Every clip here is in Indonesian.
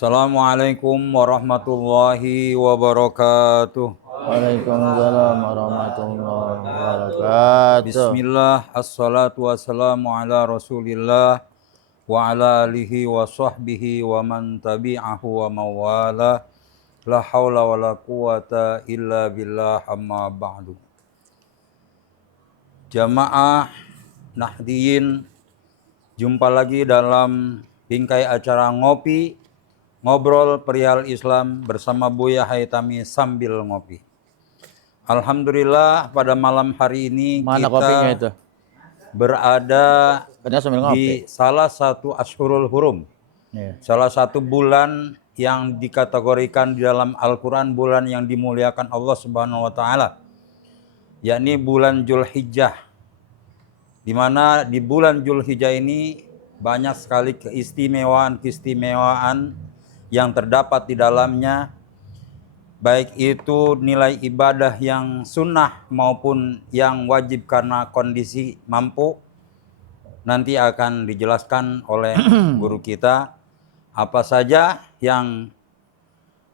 Assalamualaikum warahmatullahi wabarakatuh. Waalaikumsalam warahmatullahi wabarakatuh. Bismillah, assalatu wassalamu ala rasulillah wa ala alihi wa sahbihi wa man tabi'ahu wa mawala. La hawla wa la quwata illa billah, amma ba'du. Jamaah Nahdiyin, jumpa lagi dalam bingkai acara Ngobrol Perihal Islam bersama Buya Haitami sambil ngopi. Alhamdulillah pada malam hari ini kita berada di salah satu Ashurul Hurum. Salah satu bulan yang dikategorikan di dalam Al-Quran bulan yang dimuliakan Allah Subhanahu wa Ta'ala, yakni bulan Dzulhijjah. Di mana di bulan Dzulhijjah ini banyak sekali keistimewaan yang terdapat di dalamnya, baik itu nilai ibadah yang sunnah maupun yang wajib karena kondisi mampu. Nanti akan dijelaskan oleh guru kita apa saja yang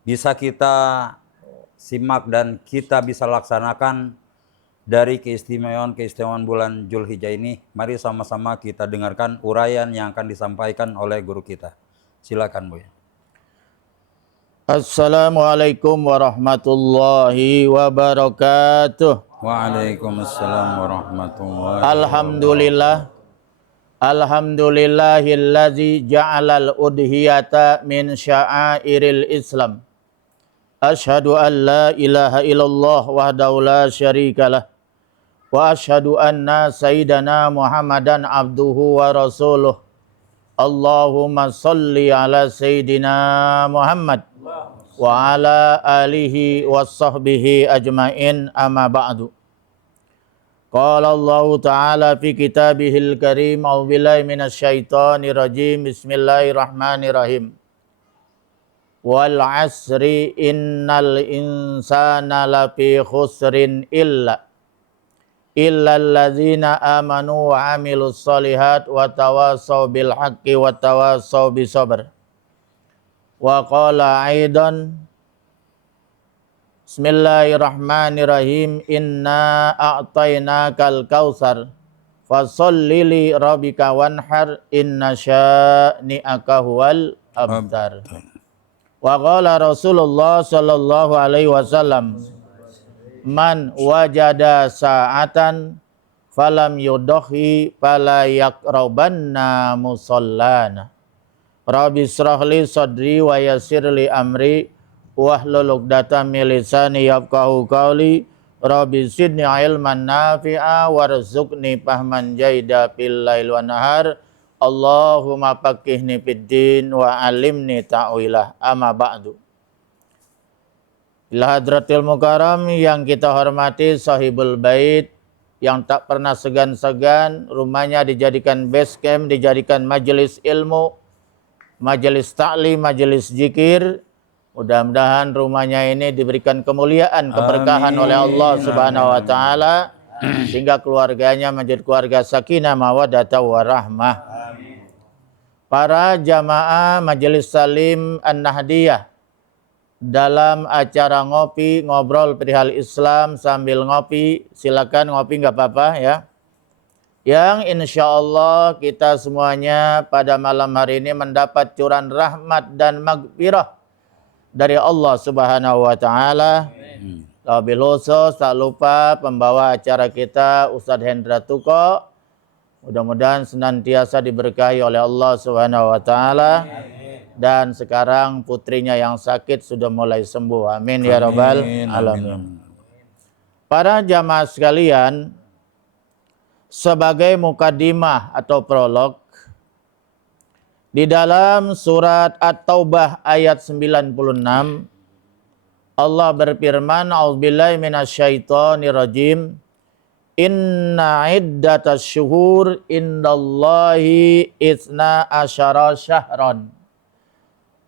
bisa kita simak dan kita bisa laksanakan dari keistimewaan bulan Dzulhijjah ini. Mari sama-sama kita dengarkan uraian yang akan disampaikan oleh guru kita. Silakan, Bu. Assalamualaikum warahmatullahi wabarakatuh. Waalaikumsalam warahmatullahi wabarakatuh. Alhamdulillahillazi ja'alal udhiyata min sya'airil Islam. Ashhadu an la ilaha illallah wahdahu la syarikalah. Wa ashhadu anna sayyidana Muhammadan abduhu wa rasuluh. Allahumma salli ala sayyidina Muhammad wa ala alihi wa sahbihi ajma'in, amma ba'du. Qala Allah Ta'ala fi kitabihil karim, a'udzubillahi minasyaitonir rajim, bismillahirrahmanirrahim. Wal asri innal insana lafi khusrin illa alladzina amanu wa amilus solihat wa tawasaw bil haqqi wa tawasaw bis sabr. Wa qala aidan, bismillahirrahmanirrahim, inna a'tainakal kautsar fasholli li rabbika wanhar inna syani'aka huwal abtar. Wa qala Rasulullah sallallahu alaihi wasallam, man wajada sa'atan falam yudahi fala yaqrabanna musallana. Rabbi shrahli sadri wa yassirli amri wahlul 'uqdatam min lisani yafqahu qawli. Rabbi zidni ilman nafi'a warzuqni fahman jaida fil lail wan nahar. Allahumma faqihni fid din wa 'allimni ta'wilah, amma ba'du. Ila hadratil mukarram yang kita hormati, sahibul bait yang tak pernah segan-segan rumahnya dijadikan base camp, dijadikan majelis ilmu, majelis ta'lim, majelis zikir. Mudah-mudahan rumahnya ini diberikan kemuliaan, keberkahan oleh Allah Subhanahu wa Ta'ala, sehingga keluarganya menjadi keluarga sakinah, mawaddah, warahmah. Para jamaah majelis salim An-Nahdiyah, dalam acara ngobrol perihal Islam sambil ngopi, silakan ngopi nggak apa-apa ya. Yang insya Allah kita semuanya pada malam hari ini mendapat curahan rahmat dan maghfirah dari Allah Subhanahu wa Ta'ala. Wabil khusus tak lupa pembawa acara kita Ustadz Hendra Tuko. Mudah-mudahan senantiasa diberkahi oleh Allah Subhanahu wa Ta'ala. Dan sekarang putrinya yang sakit sudah mulai sembuh. Amin ya rabbal alamin. Para jamaah sekalian, sebagai mukadimah atau prolog, di dalam surat At-Taubah ayat 96, Allah berfirman, A'udzubillahi minasyaitonirrajim, Inna iddatas syuhur indallahi itsna asyara syahran.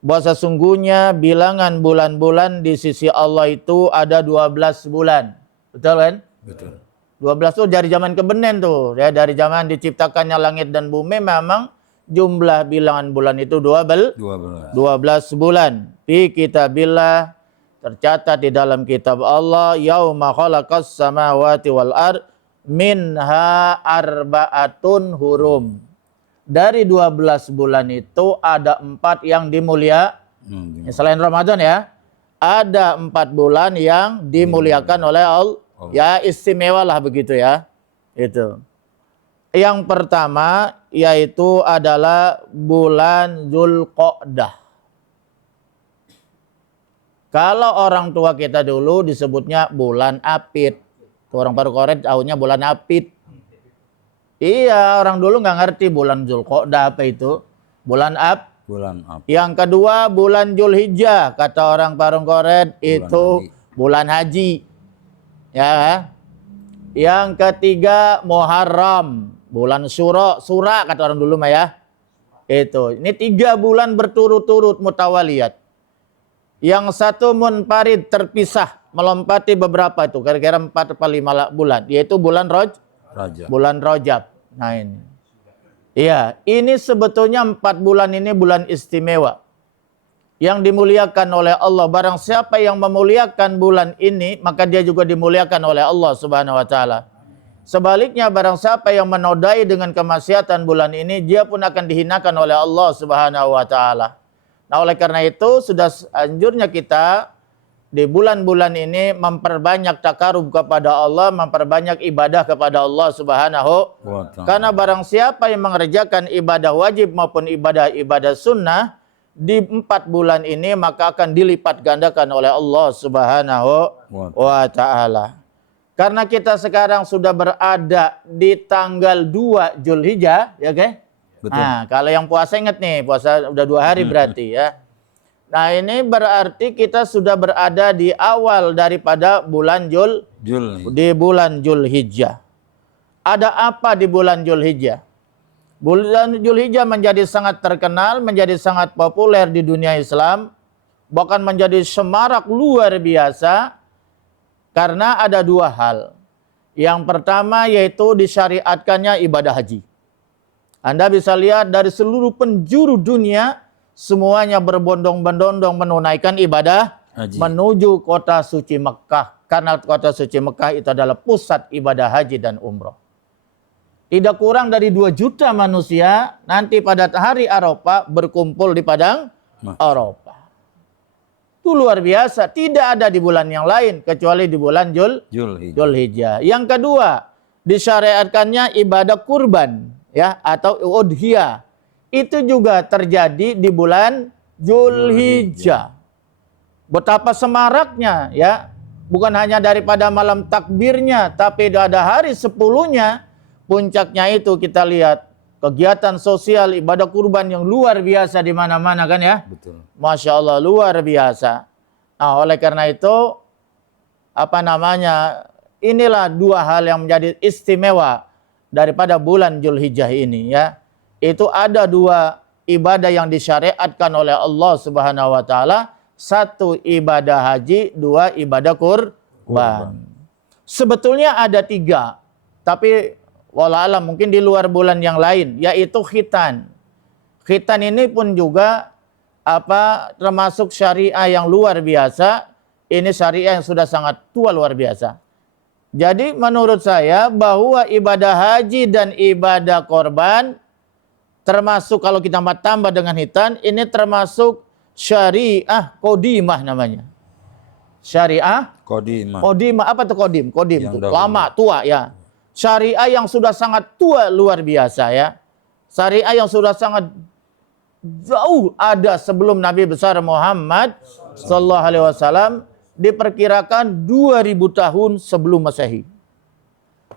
Bahwa sesungguhnya bilangan bulan-bulan di sisi Allah itu ada 12 bulan. Betul kan? Betul. 12 tuh dari zaman kebenen tuh. Ya, dari zaman diciptakannya langit dan bumi memang jumlah bilangan bulan itu 12 bulan. Fi kitabillah, tercatat di dalam kitab Allah, yauma khalaqas samawati wal ard minha arba'atun hurum. Dari 12 bulan itu ada 4 yang selain Ramadan ya. Ada 4 bulan yang dimuliakan oleh Allah. Ya, istimewa lah begitu ya. Itu. Yang pertama yaitu adalah bulan Dzulqa'dah. Kalau orang tua kita dulu disebutnya bulan Apit. Orang baru koret tahunya bulan Apit. Iya, orang dulu nggak ngerti bulan Dzulqa'dah apa itu. Bulan Apit. Yang kedua bulan Dzulhijjah, kata orang Parung Koret itu bulan haji. Ya. Yang ketiga Muharram, bulan Syura kata orang dulu mah ya. Itu. Ini 3 bulan berturut-turut mutawaliyat. Yang satu munfarid terpisah, melompati beberapa itu, kira-kira 4 atau 5 bulan, yaitu bulan Rajab. Nah ini. Iya, ini sebetulnya 4 bulan ini bulan istimewa. Yang dimuliakan oleh Allah. Barang siapa yang memuliakan bulan ini, maka dia juga dimuliakan oleh Allah Subhanahu wa taala. Sebaliknya barang siapa yang menodai dengan kemaksiatan bulan ini, dia pun akan dihinakan oleh Allah Subhanahu wa taala. Nah, oleh karena itu sudah anjurnya kita di bulan-bulan ini memperbanyak takarub kepada Allah, memperbanyak ibadah kepada Allah Subhanahu wa taala. Karena barang siapa yang mengerjakan ibadah wajib maupun ibadah sunnah di 4 bulan ini, maka akan dilipat gandakan oleh Allah Subhanahu wa taala. Karena kita sekarang sudah berada di tanggal 2 Dzulhijjah, ya oke? Betul. Nah, kalau yang puasa ingat nih, puasa udah 2 hari berarti ya. Nah, ini berarti kita sudah berada di awal daripada bulan di bulan Dzulhijjah. Ada apa di bulan Dzulhijjah? Bulan Dzulhijjah menjadi sangat terkenal, menjadi sangat populer di dunia Islam, bahkan menjadi semarak luar biasa karena ada 2 hal. Yang pertama yaitu disyariatkannya ibadah haji. Anda bisa lihat dari seluruh penjuru dunia, semuanya berbondong-bondong menunaikan ibadah haji menuju kota suci Mekah. Karena kota suci Mekah itu adalah pusat ibadah haji dan umroh. Tidak kurang dari 2 juta manusia nanti pada hari Arafah berkumpul di padang Arafah. Itu luar biasa. Tidak ada di bulan yang lain kecuali di bulan Dzulhijjah. Yang kedua, disyariatkannya ibadah kurban. Ya, atau udhiyah. Itu juga terjadi di bulan Dzulhijjah. Betapa semaraknya ya. Bukan hanya daripada malam takbirnya, tapi ada hari 10-nya. Puncaknya itu kita lihat kegiatan sosial ibadah kurban yang luar biasa di mana-mana kan ya. Betul. Masya Allah, luar biasa. Nah, oleh karena itu inilah 2 hal yang menjadi istimewa daripada bulan Dzulhijjah ini ya. Itu ada 2 ibadah yang disyariatkan oleh Allah Subhanahu wa taala. 1 ibadah haji, 2 ibadah kurban. Sebetulnya ada 3, tapi wala'alam mungkin di luar bulan yang lain, yaitu khitan. Khitan ini pun juga termasuk syariah yang luar biasa. Ini syariah yang sudah sangat tua luar biasa. Jadi menurut saya bahwa ibadah haji dan ibadah korban termasuk kalau kita tambah dengan hitan, ini termasuk syariah qadimah namanya. Syariah qadimah. Apa tuh qadim? Qadim itu lama, tua ya. Syariah yang sudah sangat tua luar biasa ya. Syariah yang sudah sangat jauh ada sebelum Nabi besar Muhammad sallallahu alaihi wasallam, diperkirakan 2000 tahun sebelum Masehi.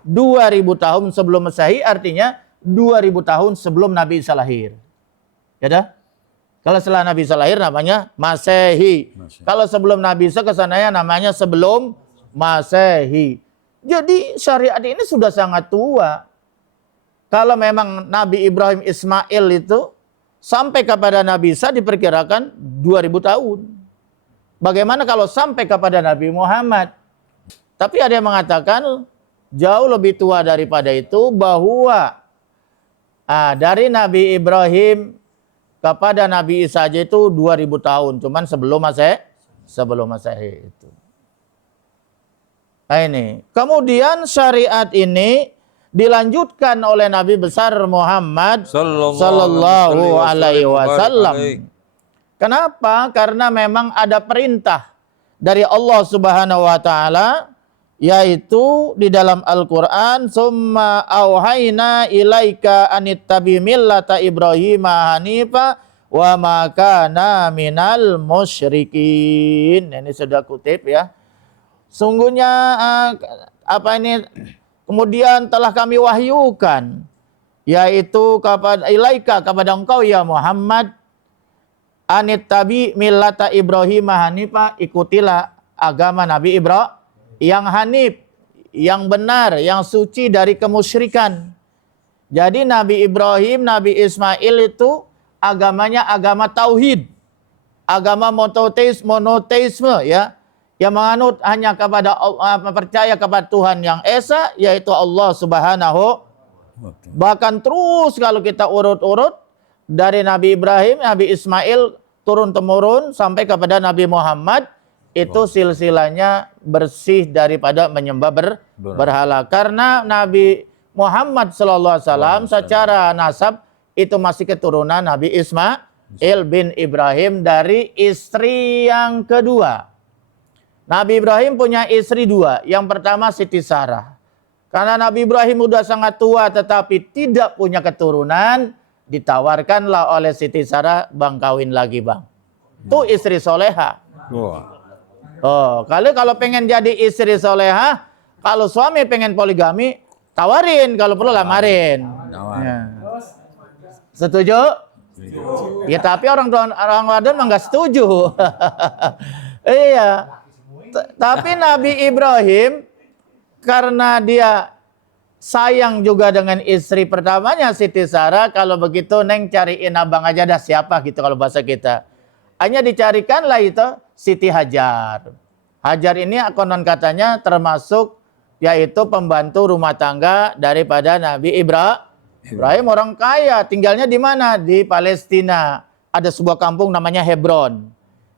2000 tahun sebelum Masehi artinya 2000 tahun sebelum Nabi Isa lahir. Ya dah? Kalau setelah Nabi Isa lahir namanya Masehi. Kalau sebelum Nabi Isa kesananya namanya sebelum Masehi. Jadi syariat ini sudah sangat tua. Kalau memang Nabi Ibrahim Ismail itu sampai kepada Nabi Isa diperkirakan 2000 tahun. Bagaimana kalau sampai kepada Nabi Muhammad? Tapi ada yang mengatakan jauh lebih tua daripada itu, bahwa dari Nabi Ibrahim kepada Nabi Isa aja itu 2000 tahun. Cuman sebelum Masehi itu. Nah ini. Kemudian syariat ini dilanjutkan oleh Nabi besar Muhammad sallallahu alaihi wasallam. Kenapa? Karena memang ada perintah dari Allah Subhanahu wa taala, yaitu di dalam Al-Qur'an, summa auhayna ilaika anittabi millata Ibrahim hanifa wa ma kana minal musyrikin. Ini sudah kutip ya. Sungguhnya kemudian telah kami wahyukan, yaitu kepada engkau ya Muhammad, anittabi millata Ibrahim hanifa, ikutilah agama Nabi Ibrahim yang hanif, yang benar, yang suci dari kemusyrikan. Jadi Nabi Ibrahim, Nabi Ismail itu agamanya agama tauhid, agama monoteisme ya, yang menganut hanya kepada percaya kepada Tuhan yang esa, yaitu Allah Subhanahu. Bahkan terus kalau kita urut-urut dari Nabi Ibrahim, Nabi Ismail turun temurun sampai kepada Nabi Muhammad, itu silsilahnya bersih daripada menyembah berhala. Karena Nabi Muhammad SAW secara nasab itu masih keturunan Nabi Ismail bin Ibrahim dari istri yang kedua. Nabi Ibrahim punya istri dua. Yang pertama Siti Sarah. Karena Nabi Ibrahim sudah sangat tua tetapi tidak punya keturunan, ditawarkanlah oleh Siti Sarah, bang kawin lagi bang. Itu istri soleha. Oh, kalau pengen jadi istri soleha, kalau suami pengen poligami, tawarin, kalau perlu lamarin. Ya. Setuju? Ya tapi orang wadon mah nggak setuju. Iya. Tapi Nabi Ibrahim karena dia sayang juga dengan istri pertamanya Siti Sarah, kalau begitu neng cariin abang aja dah siapa gitu kalau bahasa kita. Hanya dicarikanlah itu Siti Hajar. Hajar ini konon katanya termasuk yaitu pembantu rumah tangga daripada Nabi Ibrahim. Ibrahim orang kaya, tinggalnya di mana? Di Palestina. Ada sebuah kampung namanya Hebron.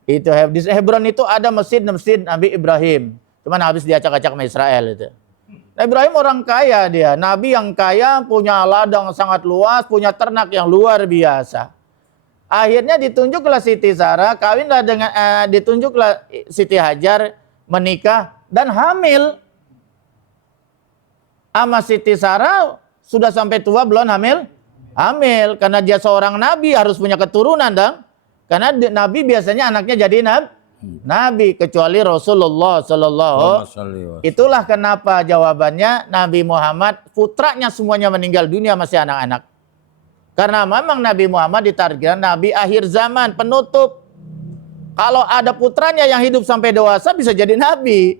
Di Hebron itu ada masjid Nabi Ibrahim. Cuman habis diacak-acak sama Israel itu. Nabi Ibrahim orang kaya dia. Nabi yang kaya, punya ladang sangat luas, punya ternak yang luar biasa. Akhirnya ditunjuklah Siti Sarah, kawinlah dengan ditunjuklah Siti Hajar menikah dan hamil. Sama Siti Sarah sudah sampai tua belum hamil? Hamil, karena dia seorang nabi harus punya keturunan dong. Karena nabi biasanya anaknya jadi nabi, kecuali Rasulullah sallallahu. Itulah kenapa jawabannya Nabi Muhammad putranya semuanya meninggal dunia masih anak-anak. Karena memang Nabi Muhammad ditargetkan nabi akhir zaman, penutup. Kalau ada putranya yang hidup sampai dewasa bisa jadi nabi.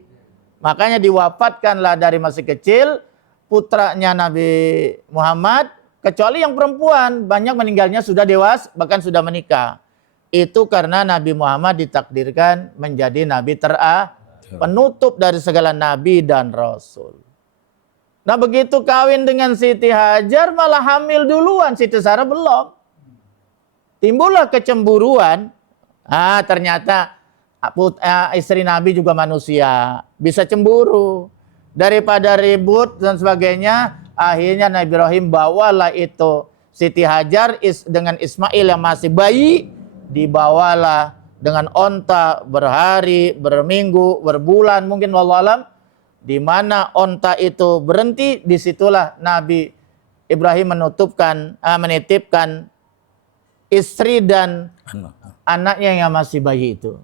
Makanya diwafatkanlah dari masih kecil putranya Nabi Muhammad, kecuali yang perempuan, banyak meninggalnya sudah dewasa, bahkan sudah menikah. Itu karena Nabi Muhammad ditakdirkan menjadi nabi penutup dari segala nabi dan rasul. Nah begitu kawin dengan Siti Hajar malah hamil duluan, Siti Sarah belum. Timbullah kecemburuan. Ternyata istri Nabi juga manusia, bisa cemburu. Daripada ribut dan sebagainya, akhirnya Nabi Ibrahim bawalah itu Siti Hajar dengan Ismail yang masih bayi, dibawalah dengan onta berhari, berminggu, berbulan, mungkin wallahualam. Di mana onta itu berhenti, disitulah Nabi Ibrahim menitipkan istri dan anaknya yang masih bayi itu.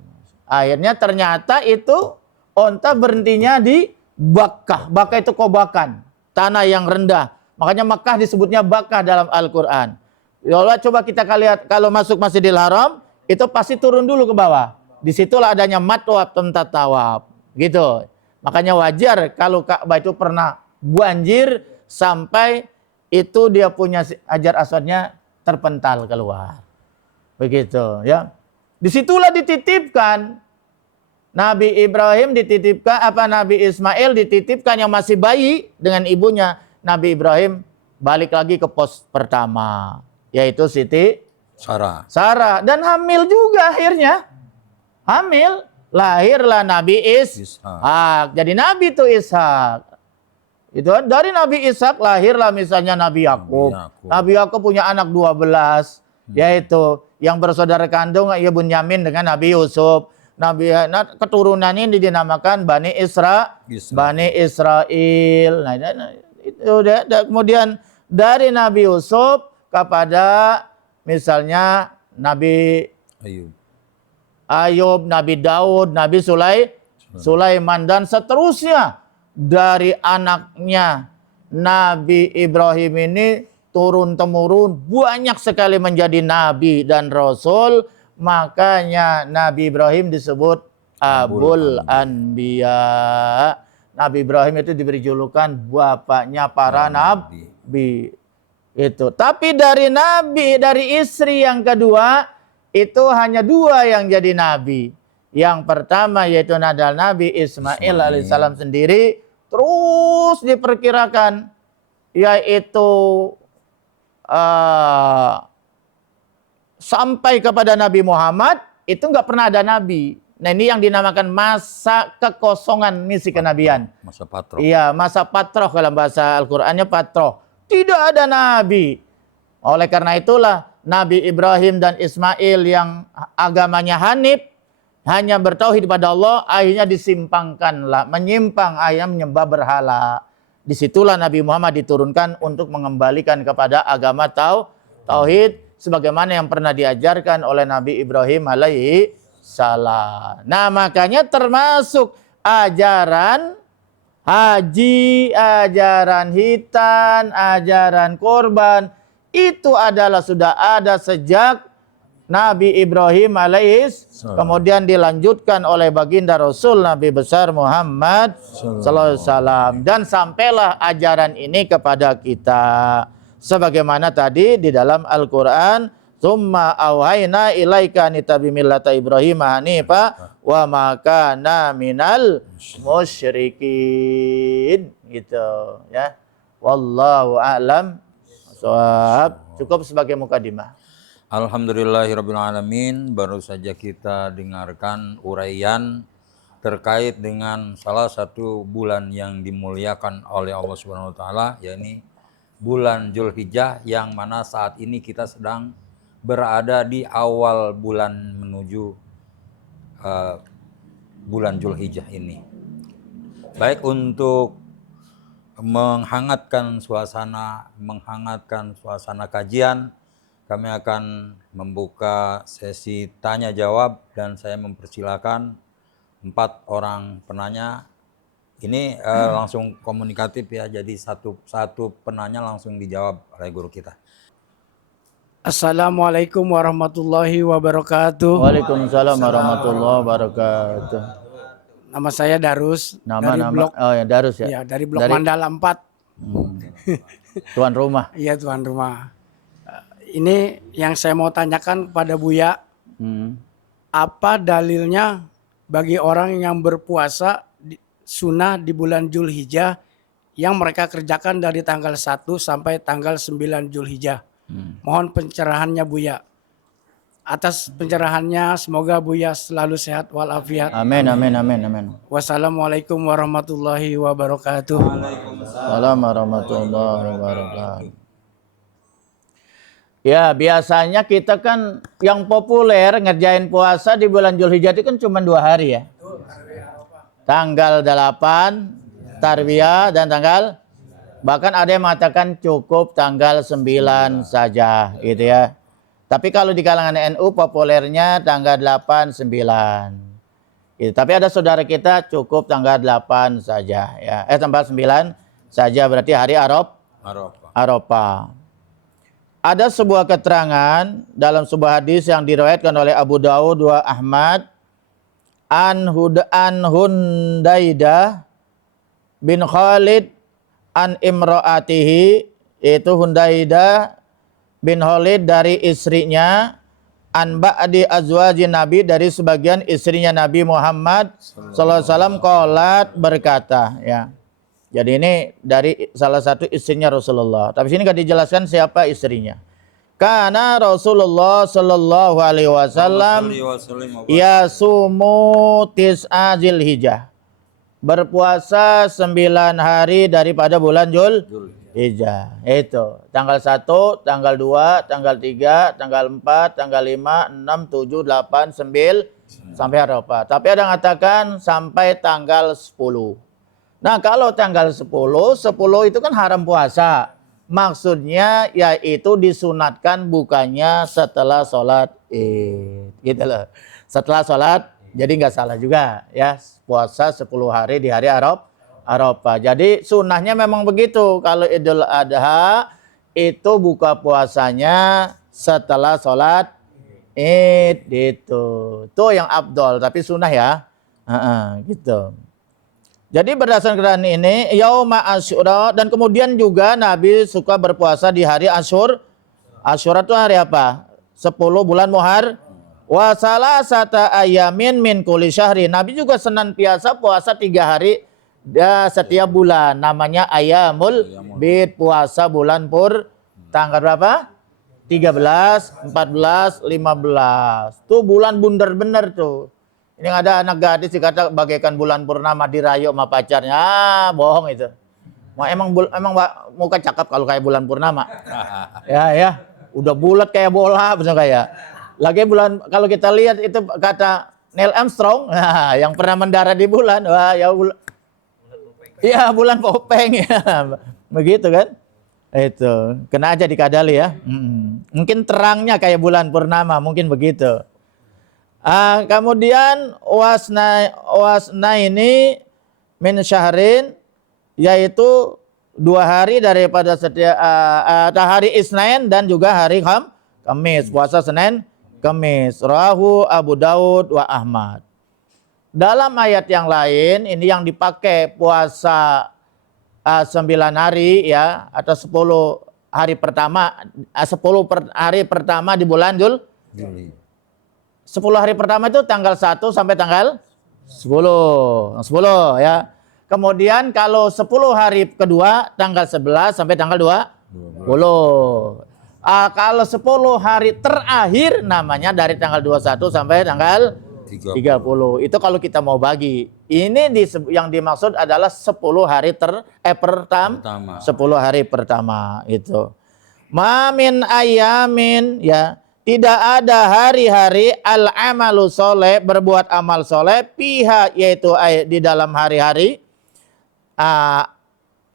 Akhirnya ternyata itu onta berhentinya di Bakkah. Bakkah itu kobakan, tanah yang rendah. Makanya Makkah disebutnya Bakkah dalam Al-Quran. Ya Allah, coba kita lihat kalau masuk Masjidil Haram, itu pasti turun dulu ke bawah. Disitulah adanya matwab tempat tawaf. Gitu. Makanya wajar kalau Ka'bah itu pernah banjir sampai itu dia punya Hajar Aswadnya terpental keluar. Begitu ya. Disitulah dititipkan Nabi Ibrahim, dititipkan Nabi Ismail dititipkan yang masih bayi dengan ibunya. Nabi Ibrahim balik lagi ke pos pertama, yaitu Siti Sarah, dan hamil juga akhirnya. Hamil, lahirlah Nabi Ishak. Jadi Nabi itu Ishak. Itu dari Nabi Ishak lahirlah misalnya Nabi Yakub. Nabi Yakub punya anak 12, yaitu yang bersaudara kandung ya Bunyamin dengan Nabi Yusuf. Keturunan ini dinamakan Bani Israel. Nah, itu kemudian dari Nabi Yusuf kepada misalnya Nabi Ayub, Nabi Daud, Nabi Sulaiman dan seterusnya. Dari anaknya Nabi Ibrahim ini turun-temurun banyak sekali menjadi nabi dan rasul. Makanya Nabi Ibrahim disebut Abul Anbiya. Nabi Ibrahim itu diberi julukan bapaknya para nabi. Itu. Tapi dari istri yang kedua itu hanya 2 yang jadi nabi. Yang pertama yaitu adalah Nabi Ismail alaihissalam sendiri, terus diperkirakan yaitu sampai kepada Nabi Muhammad itu nggak pernah ada nabi. Nah, ini yang dinamakan masa kekosongan misi kenabian. Masa patroh. Iya, masa patroh dalam bahasa Al-Qur'annya patroh. Tidak ada nabi. Oleh karena itulah Nabi Ibrahim dan Ismail yang agamanya Hanif, hanya bertauhid pada Allah, akhirnya disimpangkanlah, menyimpang, akhirnya menyembah berhala. Disitulah Nabi Muhammad diturunkan untuk mengembalikan kepada agama tauhid, sebagaimana yang pernah diajarkan oleh Nabi Ibrahim alaihi salam. Nah, makanya termasuk ajaran haji, ajaran hitan, ajaran korban, itu adalah sudah ada sejak Nabi Ibrahim alaihis, kemudian dilanjutkan oleh baginda Rasul Nabi besar Muhammad sallallahu alaihi wasallam, dan sampailah ajaran ini kepada kita sebagaimana tadi di dalam Al-Qur'an, tsumma auhayna ilaika nitabi millata Ibrahim hanifa wa ma kana minal musyrikin, gitu ya. Wallahu a'lam shawab. Cukup sebagai mukadimah. Alhamdulillahirrabbilalamin. Baru saja kita dengarkan uraian terkait dengan salah satu bulan yang dimuliakan oleh Allah Subhanahu wa taala, yakni bulan Zulhijjah, yang mana saat ini kita sedang berada di awal bulan menuju bulan Zulhijjah ini. Baik untuk menghangatkan suasana kajian, kami akan membuka sesi tanya jawab dan saya mempersilakan 4 orang penanya. Ini langsung komunikatif ya, jadi satu penanya langsung dijawab oleh guru kita. Assalamualaikum warahmatullahi wabarakatuh. Waalaikumsalam warahmatullahi wabarakatuh. Nama saya Darus. Darus ya. Ya, dari Blok Mandala 4. Tuan rumah. Iya, tuan rumah. Ini yang saya mau tanyakan kepada Buya, apa dalilnya bagi orang yang berpuasa sunnah di bulan Zulhijjah yang mereka kerjakan dari tanggal 1 sampai tanggal 9 Zulhijjah? Mohon pencerahannya Buya. Atas pencerahannya semoga Buya selalu sehat walafiat. Amin, amin, amin, amin. Wassalamualaikum warahmatullahi wabarakatuh. Waalaikumsalam warahmatullahi wabarakatuh. Ya, biasanya kita kan yang populer ngerjain puasa di bulan Zulhijjah itu kan cuma 2 hari ya. Tanggal 8 Tarwiyah dan bahkan ada yang mengatakan cukup tanggal 9 saja gitu ya. Tapi kalau di kalangan NU populernya tanggal 8, 9. Gitu. Tapi ada saudara kita cukup tanggal 8 saja ya. Tanggal 9 saja berarti hari Arafah. Ada sebuah keterangan dalam sebuah hadis yang diriwayatkan oleh Abu Dawud wa Ahmad an Hundaidah bin Khalid an imraatihi, yaitu Hundaidah bin Khalid dari istrinya, an ba'di azwaji Nabi, dari sebagian istrinya Nabi Muhammad sallallahu alaihi wasallam, qalat, berkata ya. Jadi ini dari salah satu istrinya Rasulullah. Tapi sini enggak dijelaskan siapa istrinya. Karena Rasulullah sallallahu alaihi wasallam yasumu tis'a Dzulhijjah, berpuasa 9 hari daripada bulan Dzulhijjah. Itu tanggal 1, tanggal 2, tanggal 3, tanggal 4, tanggal 5, 6, 7, 8, 9 sampai Arafah. Tapi ada yang mengatakan sampai tanggal 10. Nah, kalau tanggal 10 itu kan haram puasa. Maksudnya yaitu disunatkan bukanya setelah sholat Id. Gitu loh. Setelah sholat, jadi nggak salah juga ya. Puasa 10 hari di hari Arafah. Jadi sunnahnya memang begitu. Kalau Idul Adha itu buka puasanya setelah sholat Id. Gitu. Itu yang afdol, tapi sunnah ya. Gitu. Jadi berdasarkan ini, Yauma Asyura, dan kemudian juga Nabi suka berpuasa di hari Asyura. Asyura itu hari apa? 10 bulan Muharram. Wa salasata ayamin min kulli syahri. Nabi juga senantiasa puasa 3 hari setiap bulan. Namanya Ayamul Bid, puasa bulan pur. Tanggal berapa? 13, 14, 15. Tuh bulan bundar-bener tuh. Ini ada anak gadis dikata bagaikan bulan purnama dirayu sama pacarnya. Bohong itu. Emang muka cakep kalau kayak bulan purnama. Ya. Udah bulat kayak bola, betul kayak. Lagi bulan, kalau kita lihat itu kata Neil Armstrong, yang pernah mendarat di bulan. Wah, ya bulan. Iya, bulan popeng ya. Begitu kan? Itu. Kena aja dikadali ya. Mungkin terangnya kayak bulan purnama, mungkin begitu. Kemudian wasna ini min syahrin, yaitu 2 hari daripada setiap hari Isnin dan juga hari Kamis. Puasa Senin, Kamis. Rawahu Abu Dawud wa Ahmad. Dalam ayat yang lain ini yang dipakai puasa 9 hari ya, atau 10 hari pertama, 10 hari pertama di bulan Dzulhijjah. 10 hari pertama itu tanggal 1 sampai tanggal 10 ya. Kemudian kalau 10 hari kedua tanggal 11 sampai tanggal 20. Kalau 10 hari terakhir namanya dari tanggal 21 sampai tanggal 30. Itu kalau kita mau bagi. Ini yang dimaksud adalah 10 hari pertama. 10 hari pertama itu. Mamin ayamin ya. Tidak ada hari-hari al-amalu soleh, berbuat amal soleh, pihak yaitu di dalam hari-hari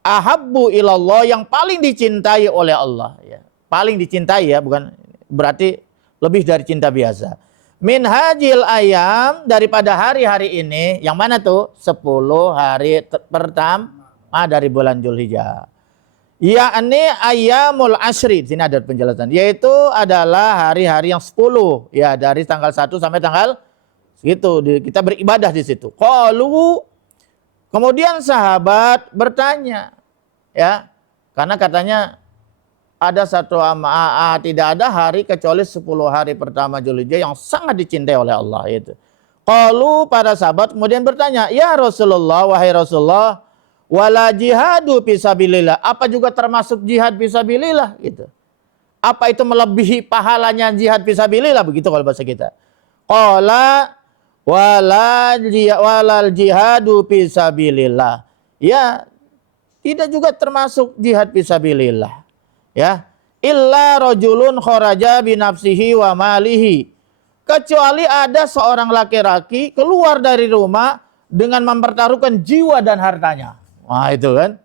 ahabbu ilallah, yang paling dicintai oleh Allah ya. Paling dicintai ya, bukan berarti lebih dari cinta biasa. Min hajil ayam, daripada hari-hari ini, yang mana tuh? 10 hari pertama dari bulan Dzulhijjah. Yakni ayamul asyri, sini ada penjelasan, yaitu adalah hari-hari yang 10 ya, dari tanggal 1 sampai tanggal segitu kita beribadah di situ. Qalu, kemudian sahabat bertanya ya, karena katanya ada satu tidak ada hari kecuali 10 hari pertama Dzulhijjah yang sangat dicintai oleh Allah itu. Qalu, para sahabat kemudian bertanya, ya Rasulullah, wahai Rasulullah, wala jihadu fisabilillah, apa juga termasuk jihad fisabilillah gitu. Apa itu melebihi pahalanya jihad fisabilillah, begitu kalau bahasa kita. Qala walal jihadu fisabilillah. Ya, tidak juga termasuk jihad fisabilillah. Ya, illa rajulun kharaja bi nafsihi wa malihi. Kecuali ada seorang laki-laki keluar dari rumah dengan mempertaruhkan jiwa dan hartanya. Wah, itu kan.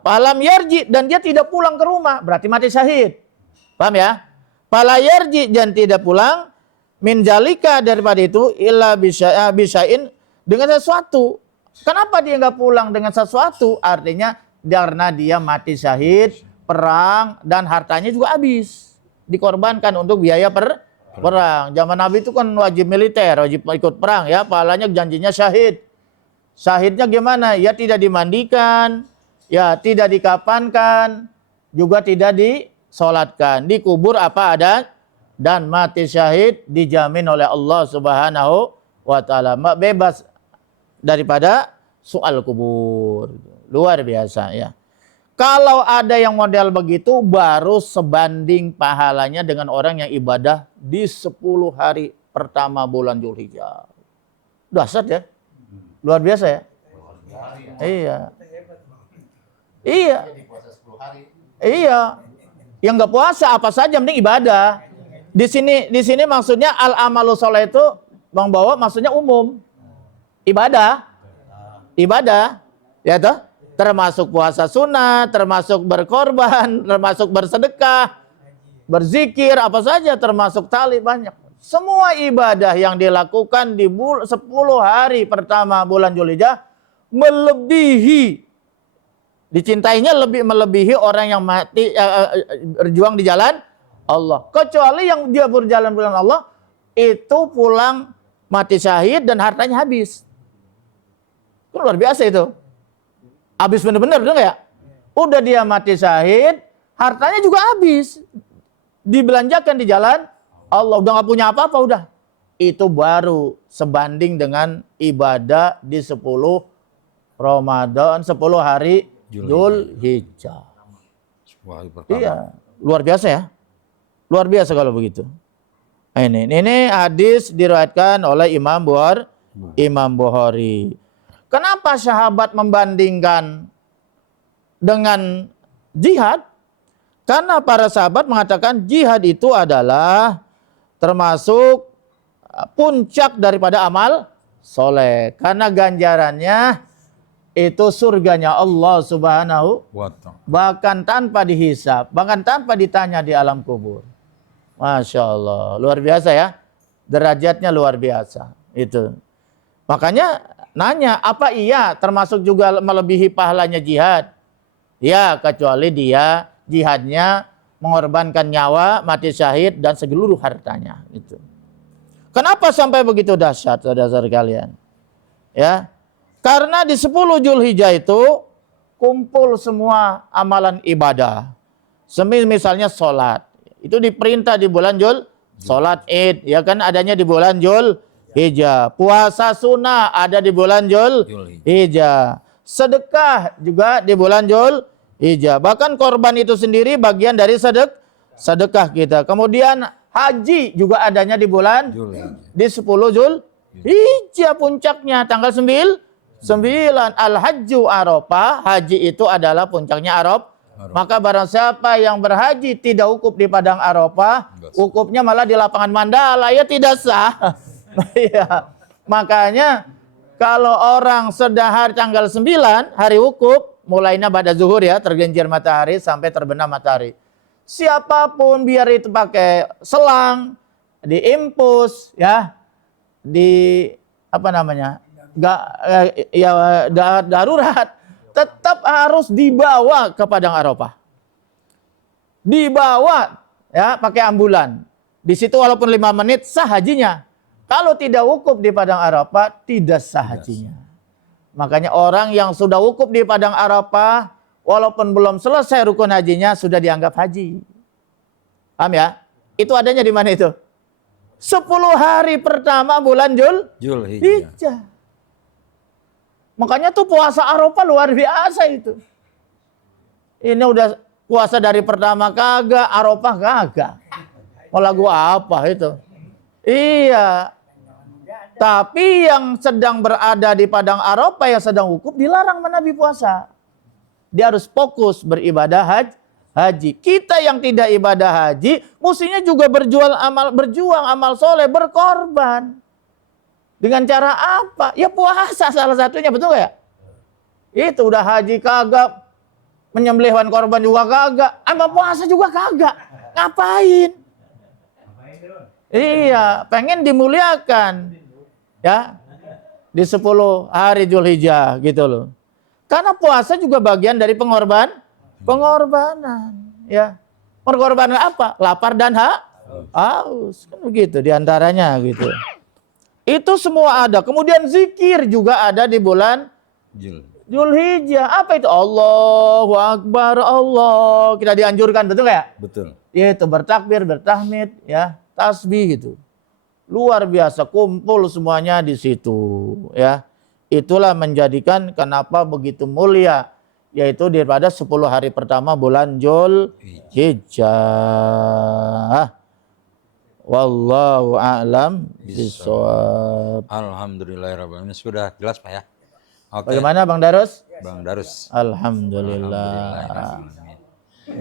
Falam yarji, dan dia tidak pulang ke rumah, berarti mati syahid. Paham ya? Fala yarji, dan tidak pulang, min jalika daripada itu illa bisya'in dengan sesuatu. Kenapa dia nggak pulang dengan sesuatu? Artinya karena dia mati syahid, perang, dan hartanya juga habis. Dikorbankan untuk biaya perang. Zaman Nabi itu kan wajib militer, wajib ikut perang ya, pahalanya janjinya syahid. Syahidnya gimana? Ya tidak dimandikan, ya tidak dikafankan, juga tidak disolatkan. Dikubur apa ada, dan mati syahid dijamin oleh Allah Subhanahu wa ta'ala. Bebas daripada soal kubur. Luar biasa ya. Kalau ada yang model begitu, baru sebanding pahalanya dengan orang yang ibadah di 10 hari pertama bulan Dzulhijjah. Dahsyat ya. Luar biasa ya. Iya. Iya. Iya. Yang nggak puasa apa saja mending ibadah. Di sini maksudnya al amalu sholeh itu Bang Bawa maksudnya umum. Ibadah. Ya toh? Termasuk puasa sunnah, termasuk berkorban, termasuk bersedekah, berzikir, apa saja, termasuk tali, banyak. Semua ibadah yang dilakukan di 10 hari pertama bulan Dzulhijjah melebihi, dicintainya melebihi orang yang mati berjuang di jalan Allah. Kecuali yang dia berjalan bulan Allah itu pulang mati syahid dan hartanya habis. Itu luar biasa itu. Habis benar-benar, benar nggak ya? Udah dia mati syahid, hartanya juga habis. Dibelanjakan di jalan Allah, udah nggak punya apa-apa udah. Itu baru sebanding dengan ibadah di 10 Ramadan, 10 hari Dzulhijjah. Iya, luar biasa ya. Luar biasa kalau begitu. Ini hadis diriwayatkan oleh Imam Bukhari. Kenapa sahabat membandingkan dengan jihad? Karena para sahabat mengatakan jihad itu adalah termasuk puncak daripada amal soleh. Karena ganjarannya itu surganya Allah Subhanahu wa ta'ala. Bahkan tanpa dihisab, bahkan tanpa ditanya di alam kubur. Masya Allah, luar biasa ya. Derajatnya luar biasa. Itu. Makanya nanya, apa iya termasuk juga melebihi pahalanya jihad? Ya, kecuali dia jihadnya mengorbankan nyawa, mati syahid, dan seluruh hartanya. Itu. Kenapa sampai begitu dahsyat, saudara-saudara kalian? Ya, karena di 10 Dzulhijjah itu kumpul semua amalan ibadah. Misalnya sholat. Itu diperintah di bulan sholat Id. Ya kan adanya di bulan Dzulhijjah. Puasa sunnah ada di bulan Dzulhijjah. Sedekah juga di bulan Dzulhijjah. Bahkan korban itu sendiri bagian dari sedekah kita. Kemudian haji juga adanya di bulan di 10 Dzulhijjah puncaknya tanggal 9. Al-Hajju Arafah, haji itu adalah puncaknya Arafah. Maka barang siapa yang berhaji tidak wukuf di padang Arafah, wukufnya malah di lapangan Mandala, ya tidak sah. Ya. Makanya kalau orang sedang tanggal 9 hari wukuf, mulainya pada zuhur ya, tergelincir matahari sampai terbenam matahari. Siapapun biar itu pakai selang, diimpus ya, di apa namanya? Darurat, tetap harus dibawa ke padang Arafah. Dibawa ya pakai ambulan. Di situ walaupun 5 menit sah hajinya. Kalau tidak wukuf di padang Arafah tidak sah hajinya. Makanya orang yang sudah wukuf di padang Arafah walaupun belum selesai rukun hajinya sudah dianggap haji. Paham ya? Itu adanya di mana itu? 10 hari pertama bulan Dzulhijjah. Makanya tuh puasa Arafah luar biasa itu. Ini udah puasa dari pertama kagak, Arafah kagak. Mau lagu apa itu? Iya. Tapi yang sedang berada di padang Arafah yang sedang wukuf dilarang Nabi puasa. Dia harus fokus beribadah haji. Kita yang tidak ibadah haji, mestinya juga berjuang amal soleh, berkorban. Dengan cara apa? Ya puasa salah satunya, betul gak ya? Itu udah haji kagak, menyembelih hewan korban juga kagak, sama puasa juga kagak. Ngapain? Iya, pengen dimuliakan. Ya. Di 10 hari Dzulhijjah gitu loh. Karena puasa juga bagian dari pengorbanan, ya. Pengorbanan apa? Lapar dan haus. Kan begitu diantaranya gitu. Itu semua ada. Kemudian zikir juga ada di bulan Dzulhijjah. Apa itu? Allahu Akbar, Allah. Kita dianjurkan, betul nggak ya? Betul. Yaitu bertakbir, bertahmid, ya, tasbih gitu. Luar biasa, kumpul semuanya di situ, ya. Itulah menjadikan kenapa begitu mulia, yaitu daripada 10 hari pertama bulan Dzulhijjah. Wallahu a'lam bishawab. Alhamdulillahirrahmanirrahim. Sudah jelas Pak ya? Oke. Bagaimana Bang Darus? Bang Darus. Alhamdulillah.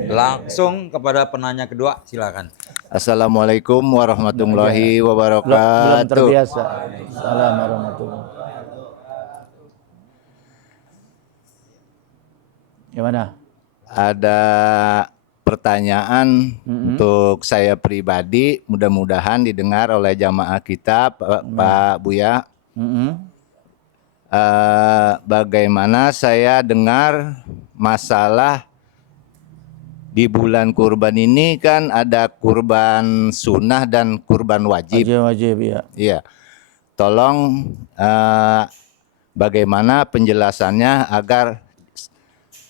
Langsung kepada penanya kedua, silakan. Assalamualaikum warahmatullahi Belum wabarakatuh. terbiasa. Assalamualaikum warahmatullahi. Gimana? Ada pertanyaan untuk saya pribadi, mudah-mudahan didengar oleh jamaah kita, Pak Buya. Bagaimana saya dengar masalah di bulan kurban ini kan ada kurban sunnah dan kurban wajib. Wajib ya. Iya. Tolong bagaimana penjelasannya agar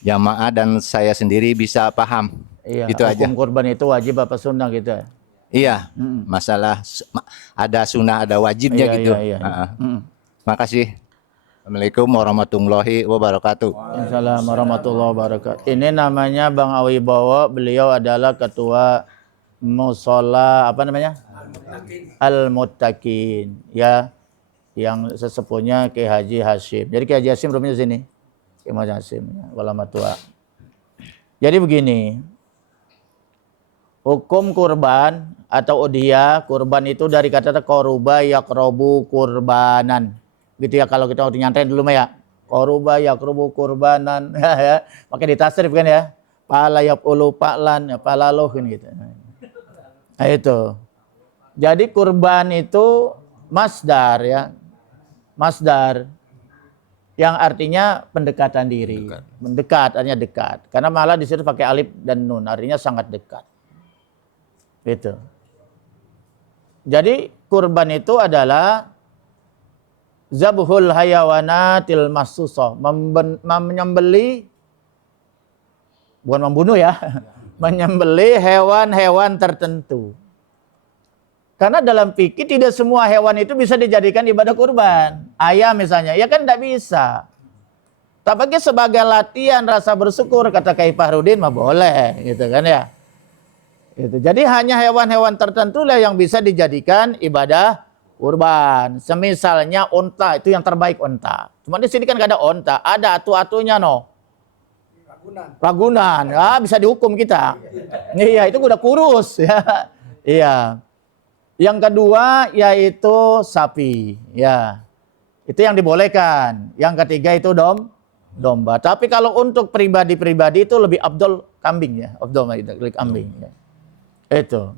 jamaah dan saya sendiri bisa paham. Iya. Itu aja. Hukum kurban itu wajib apa sunnah gitu ya? Iya. Masalah ada sunnah ada wajibnya Iya, gitu. iya, iya. Makasih. Assalamualaikum warahmatullahi wabarakatuh. Assalamualaikum warahmatullahi wabarakatuh. Ini namanya Bang Awibowo, beliau adalah ketua Musola apa namanya? Al-Muttaqin, ya, yang sesepuhnya Ki Haji Hashim. Jadi Ki Haji Hashim rumahnya di sini. Ki Haji Hashim, ya, ulama tua. Jadi begini, hukum kurban atau udhiyah, kurban itu dari kata koruba yakrobu kurbanan. Gitu ya, kalau kita udah nyantain dulu mah ya. Koruba yakrobu kurbanan. Ya, pakai ditasrif kan ya. Pala yapulu pa'lan, ya, palaloh kan gitu. Nah itu. Jadi kurban itu masdar ya. Masdar. Yang artinya pendekatan diri. Mendekat, artinya dekat. Karena malah di situ pakai alif dan nun, artinya sangat dekat. Gitu. Jadi kurban itu adalah zabhul hayawanatil mahsusah, menyembeli, bukan membunuh ya, menyembeli hewan-hewan tertentu. Karena dalam fikih tidak semua hewan itu bisa dijadikan ibadah kurban. Ayam misalnya, ya kan tidak bisa. Tapi sebagai latihan rasa bersyukur, kata Kiai Fahrudin mah boleh, gitu kan ya. Gitu. Jadi hanya hewan-hewan tertentu lah yang bisa dijadikan ibadah kurban. Semisalnya unta, itu yang terbaik unta. Cuma di sini kan gak ada unta, ada atu-atunya no. Ragunan, ya, bisa dihukum kita. Iya, itu udah kurus ya. Iya. Yang kedua yaitu sapi, ya. Itu yang dibolehkan. Yang ketiga itu domba. Tapi kalau untuk pribadi-pribadi itu lebih afdol kambing ya, afdol kambing ya. Itu.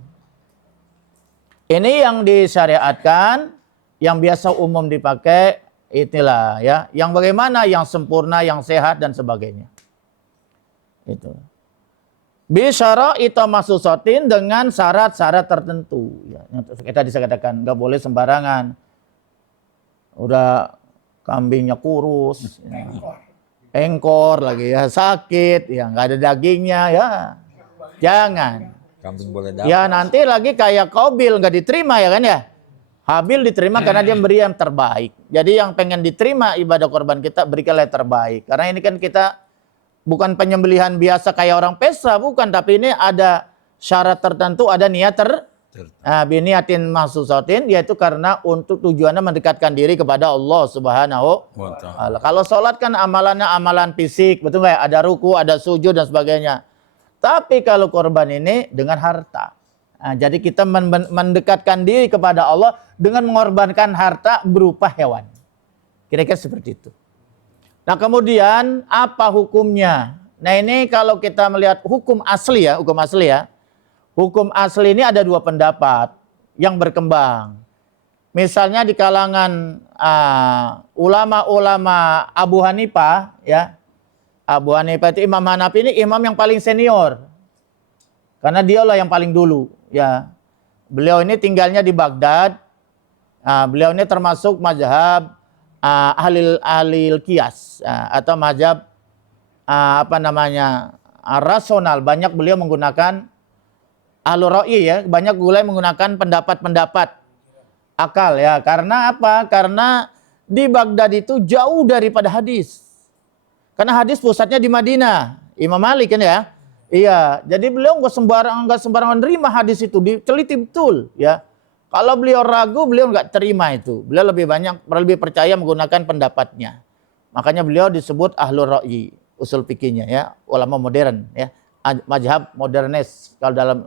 Ini yang disyariatkan, yang biasa umum dipakai, itulah ya. Yang bagaimana, yang sempurna, yang sehat dan sebagainya. Itu. Bisyara'ita mahsusatin, dengan syarat-syarat tertentu. Ya, yang kita bisa katakan nggak boleh sembarangan. Udah kambingnya kurus, ya. Engkor lagi ya, sakit, ya nggak ada dagingnya, ya jangan. Kambing boleh dapat. Ya nanti lagi kayak Qabil nggak diterima ya kan ya. Habil diterima karena dia beri yang terbaik. Jadi yang pengen diterima ibadah korban kita, berikanlah yang terbaik. Karena ini kan kita bukan penyembelihan biasa kayak orang pesta, bukan. Tapi ini ada syarat tertentu, ada niat biniatin mahsusatin, yaitu karena untuk tujuannya mendekatkan diri kepada Allah Subhanahu wa Ta'ala. Kalau sholat kan amalannya amalan fisik, betul nggak ya? Ada ruku, ada sujud dan sebagainya. Tapi kalau korban ini dengan harta. Nah, jadi kita mendekatkan diri kepada Allah dengan mengorbankan harta berupa hewan. Kira-kira seperti itu. Nah kemudian apa hukumnya? Nah ini kalau kita melihat hukum asli ya. Hukum asli ini ada dua pendapat. yang berkembang. Misalnya di kalangan ulama-ulama Abu Hanifah, ya. Abu Hanifah itu Imam Hanafi ini imam yang paling senior. Karena dialah yang paling dulu, ya. Beliau ini tinggalnya di Baghdad. Beliau ini termasuk mazhab ahlil qiyas, atau mazhab rasional. Banyak beliau menggunakan ahlur ra'yi, ya, banyak beliau menggunakan pendapat-pendapat akal, ya. Karena apa? Karena di Baghdad itu jauh daripada hadis. Karena hadis pusatnya di Madinah. Imam Malik kan, ya. Iya, jadi beliau nggak sembarangan terima hadis itu, diteliti betul, ya. Kalau beliau ragu, beliau nggak terima itu. Beliau lebih percaya menggunakan pendapatnya. Makanya beliau disebut ahlur ra'yi, usul fikihnya, ya, ulama modern, ya, mazhab modernis kalau dalam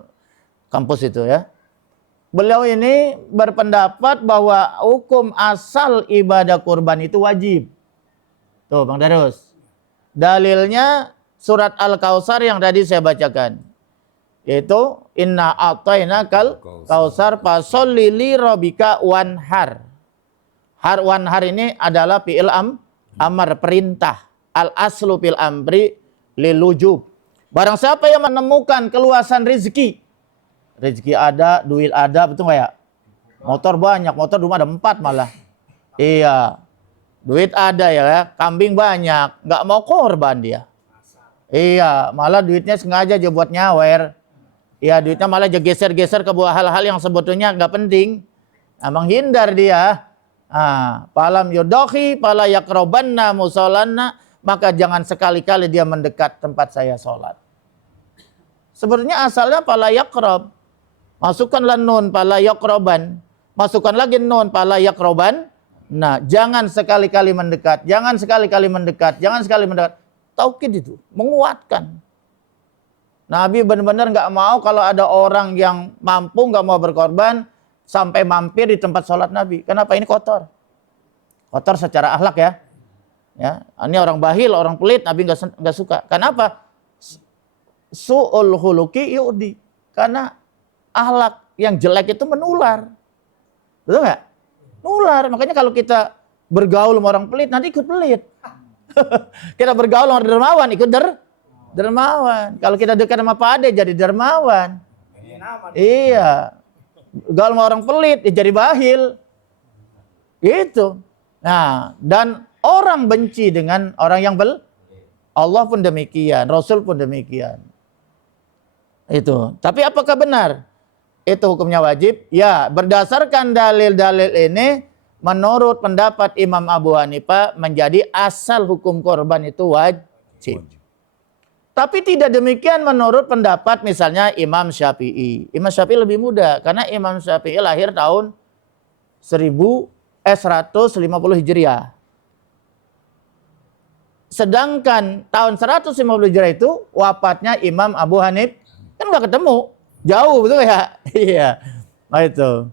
kampus itu, ya. Beliau ini berpendapat bahwa hukum asal ibadah kurban itu wajib. Tuh, Bang Darus. Dalilnya surat Al-Kautsar yang tadi saya bacakan. Yaitu inna a'tainakal kautsar fasholli li rabbika wanhar. Wanhar ini adalah fi'il amar, perintah. Al-aslu fil amri lil wujub. Barang siapa yang menemukan keluasan rezeki ada, duit ada, betul nggak ya? Motor banyak, motor rumah ada 4 malah. Iya. Duit ada, ya, kambing banyak, nggak mau korban dia. Iya, malah duitnya sengaja aja buat nyawer. Iya, duitnya malah aja geser-geser ke buah hal-hal yang sebetulnya nggak penting. Menghindar dia. Palam yudohi, pala yakrobanna musolanna, maka jangan sekali-kali dia mendekat tempat saya sholat. Sebetulnya asalnya pala yakrob. Masukkanlah nun pala yakroban. Masukkan lagi nun pala yakroban. Nah, jangan sekali-kali mendekat, jangan sekali-kali mendekat, jangan sekali mendekat. Taukid itu, menguatkan. Nabi benar-benar nggak mau kalau ada orang yang mampu nggak mau berkorban sampai mampir di tempat sholat Nabi. Kenapa? Ini kotor. Kotor secara akhlak, ya. Ya, ini orang bahil, orang pelit, Nabi nggak suka. Kenapa? Su'ul huluki yu'di. Karena akhlak yang jelek itu menular. Betul nggak? Nular. Makanya kalau kita bergaul sama orang pelit, nanti ikut pelit. Kita bergaul sama dermawan, ikut dermawan. Kalau kita dekat sama Pak Ade, jadi dermawan. Iya. Gaul sama orang pelit, jadi bahil. Gitu. Nah, dan orang benci dengan orang yang Allah pun demikian, Rasul pun demikian. Itu. Tapi apakah benar? Itu hukumnya wajib? Ya, berdasarkan dalil-dalil ini, menurut pendapat Imam Abu Hanifah, menjadi asal hukum korban itu wajib. Tapi tidak demikian menurut pendapat misalnya Imam Syafi'i. Imam Syafi'i lebih muda, karena Imam Syafi'i lahir tahun 150 Hijriah. Sedangkan tahun 150 Hijriah itu wafatnya Imam Abu Hanifah. Kan nggak ketemu. Jauh, betul ya? Iya. Nah itu.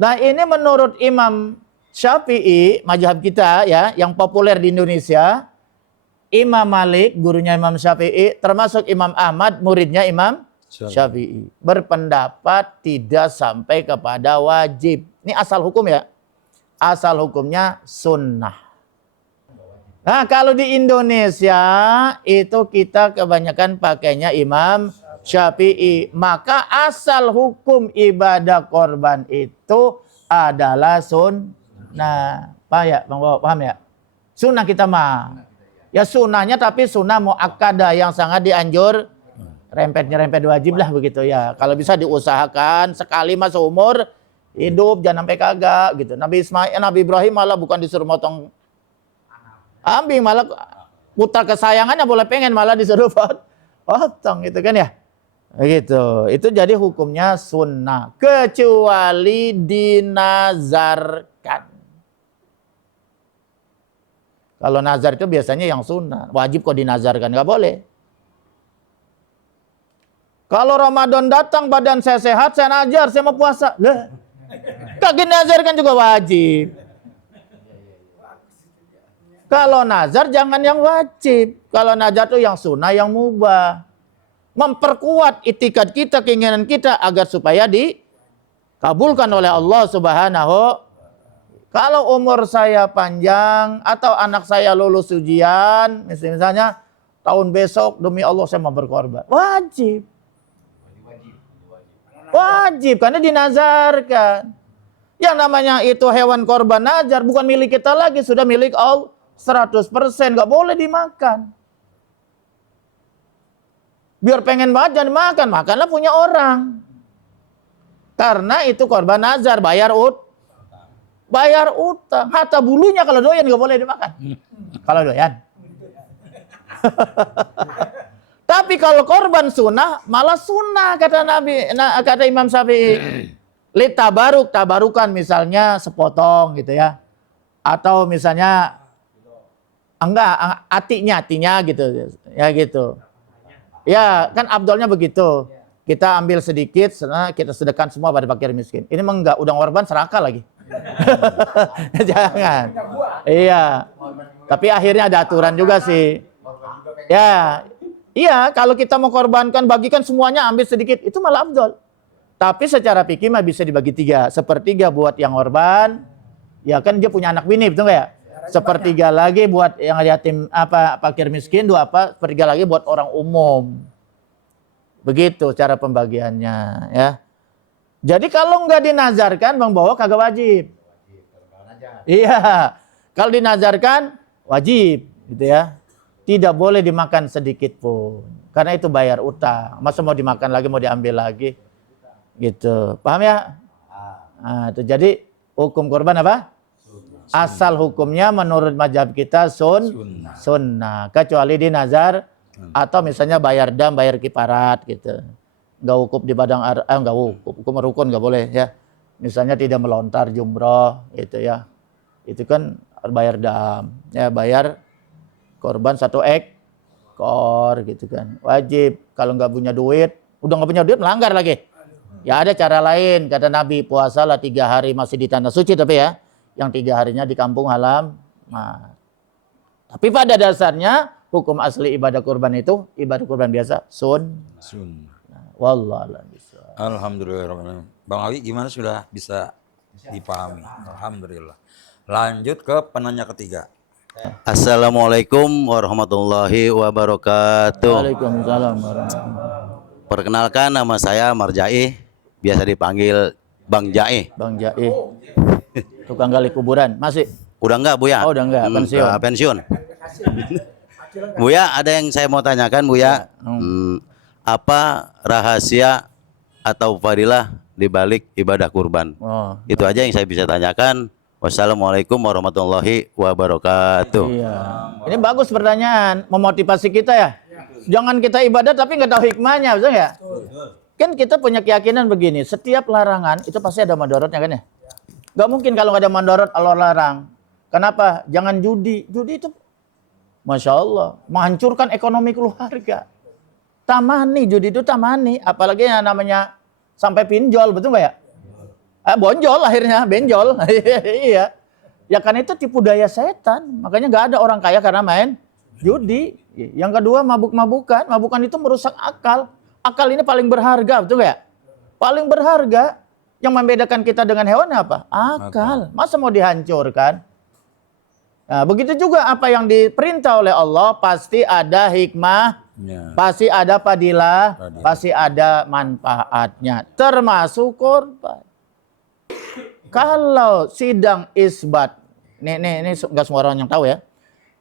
Nah ini menurut Imam Syafi'i, mazhab kita, ya, yang populer di Indonesia, Imam Malik, gurunya Imam Syafi'i, termasuk Imam Ahmad, muridnya Imam Syafi'i, berpendapat tidak sampai kepada wajib. Ini asal hukum, ya. Asal hukumnya sunnah. Nah kalau di Indonesia itu kita kebanyakan pakainya Imam Syafi'i, maka asal hukum ibadah korban itu adalah sunnah. Paham ya? Sunnah kita mah. Ya sunnahnya, tapi sunnah muakkadah yang sangat dianjur. Rempet wajib lah begitu, ya. Kalau bisa diusahakan sekali mas seumur hidup, jangan sampai kagak gitu. Nabi Ibrahim malah bukan disuruh motong kambing, malah putra kesayangannya boleh pengen malah disuruh potong gitu kan, ya. Gitu. Itu jadi hukumnya sunnah. Kecuali dinazarkan. Kalau nazar itu biasanya yang sunnah. Wajib kok dinazarkan. Nggak boleh. Kalau Ramadan datang badan saya sehat, saya nazar, saya mau puasa. Lah. Kagak nazarkan juga wajib. Kalau nazar jangan yang wajib. Kalau nazar itu yang sunnah, yang mubah. Memperkuat itikad kita, keinginan kita agar supaya kabulkan oleh Allah Subhanahu. Kalau umur saya panjang atau anak saya lulus ujian, misalnya tahun besok demi Allah saya mau berkorban. Wajib. Wajib karena dinazarkan. Yang namanya itu hewan korban nazar bukan milik kita lagi, sudah milik Allah 100%, nggak boleh dimakan. Biar pengen banget jangan dimakan, makanlah punya orang. Karena itu korban nazar, bayar utang. Hatta bulunya kalau doyan nggak boleh dimakan. Kalau doyan. Tapi kalau korban sunnah, malah sunnah kata kata Imam Syafi'i. Tabarukan misalnya sepotong gitu ya. Atau misalnya hatinya gitu. Ya gitu. Ya, kan abdolnya begitu. Kita ambil sedikit, kita sedekahkan semua pada fakir miskin. Ini memang enggak, udah korban serakah lagi. Jangan. Iya. Tapi akhirnya ada aturan juga sih. Ya. Iya, kalau kita mau korbankan, bagikan semuanya, ambil sedikit, itu malah afdol. Tapi secara fikih mah bisa dibagi 3. Sepertiga buat yang korban, ya kan dia punya anak bini, betul nggak ya? Sepertiga lagi buat yang yatim fakir miskin, sepertiga lagi buat orang umum. Begitu cara pembagiannya, ya. Jadi kalau nggak dinazarkan, Bang Bowo kagak wajib. Iya, kalau dinazarkan wajib, gitu ya. Tidak boleh dimakan sedikit pun, karena itu bayar utang. Masa mau dimakan lagi, mau diambil lagi, gitu. Paham ya? Nah, itu jadi hukum kurban apa? Asal hukumnya menurut mazhab kita sunnah, kecuali di nazar atau misalnya bayar dam, bayar kifarat gitu. Nggak wukuf di padang nggak wukuf, hukum rukun nggak boleh ya. Misalnya tidak melontar jumroh gitu ya. Itu kan bayar dam, ya bayar korban 1 ekor gitu kan. Wajib. Kalau nggak punya duit, udah nggak punya duit melanggar lagi. Ya ada cara lain, kata Nabi, puasalah 3 hari masih di tanah suci tapi ya, yang 3 harinya di kampung halaman. Nah, tapi pada dasarnya hukum asli ibadah kurban itu ibadah kurban biasa sunnah. Wallah. Alhamdulillah. Bang Awi gimana, sudah bisa dipahami? Alhamdulillah. Lanjut ke penanya ketiga. Assalamualaikum warahmatullahi wabarakatuh. Waalaikumsalam warahmatullahi. Perkenalkan, nama saya Marjai, biasa dipanggil Bang Jai. Bang Jai. Tukang gali kuburan. Masih? Udah enggak, Buya? Oh, udah enggak, pensiun. Pensiun. Buya, ada yang saya mau tanyakan, Buya. Apa rahasia atau fadilah di balik ibadah kurban? Oh. Itu aja yang saya bisa tanyakan. Wassalamualaikum warahmatullahi wabarakatuh. Iya. Ini bagus pertanyaan, memotivasi kita ya. Jangan kita ibadah tapi nggak tahu hikmahnya, betul nggak? Kan kita punya keyakinan begini, setiap larangan itu pasti ada mandorotnya kan ya? Nggak mungkin kalau nggak ada mandorot Allah larang. Kenapa? Jangan judi. Judi itu, Masya Allah, menghancurkan ekonomi keluarga. Tamani, judi itu tamani. Apalagi yang namanya sampai pinjol, betul nggak ya? Bonjol akhirnya, benjol. Iya. Ya kan itu tipu daya setan. Makanya nggak ada orang kaya karena main judi. Yang kedua mabuk-mabukan. Mabukan itu merusak akal. Akal ini paling berharga, betul nggak ya? Paling berharga. Yang membedakan kita dengan hewan apa? Akal. Masa mau dihancurkan? Nah, begitu juga apa yang diperintah oleh Allah pasti ada hikmah, pasti ada fadilah, pasti ada manfaatnya. Termasuk korban. Kalau sidang isbat, ini nggak semua orang yang tahu ya.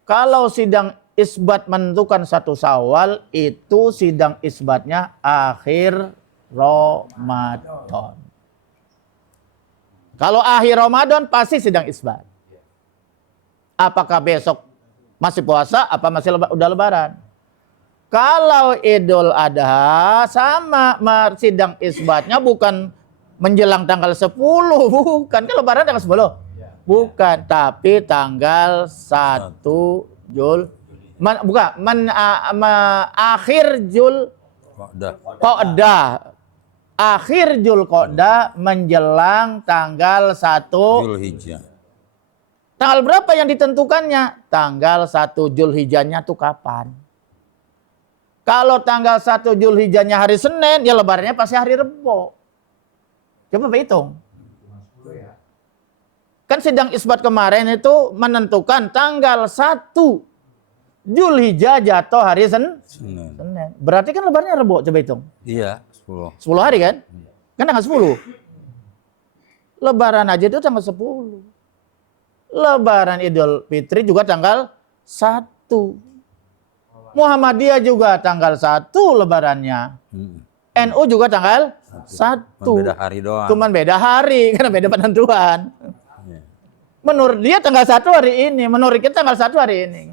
Kalau sidang isbat menentukan 1 Syawal, itu sidang isbatnya akhir Ramadan. Kalau akhir Ramadan pasti sidang isbat. Apakah besok masih puasa, apa masih udah lebaran? Kalau Idul Adha sama sidang isbatnya bukan menjelang tanggal 10, bukan. Kan lebaran tanggal 10. Bukan, tapi tanggal 1 akhir Qa'dah. Akhir Zulqa'dah menjelang tanggal 1 Zulhijjah. Tanggal berapa yang ditentukannya? Tanggal 1 Zulhijjahnya tuh kapan? Kalau tanggal 1 Zulhijjahnya hari Senin, ya lebarannya pasti hari Rebo. Coba Pak hitung. Kan sidang isbat kemarin itu menentukan tanggal 1 Zulhijjah jatuh hari Senin. Senin. Berarti kan lebarannya Rebo, coba hitung. Iya, 10. 10 hari kan? Kan tanggal 10. Lebaran aja itu tanggal 10. Lebaran Idul Fitri juga tanggal 1. Muhammadiyah juga tanggal 1 lebarannya. NU juga tanggal 1. Beda hari doang. Cuman beda hari, karena beda penentuan. Iya. Menurut dia tanggal 1 hari ini, menurut kita tanggal 1 hari ini.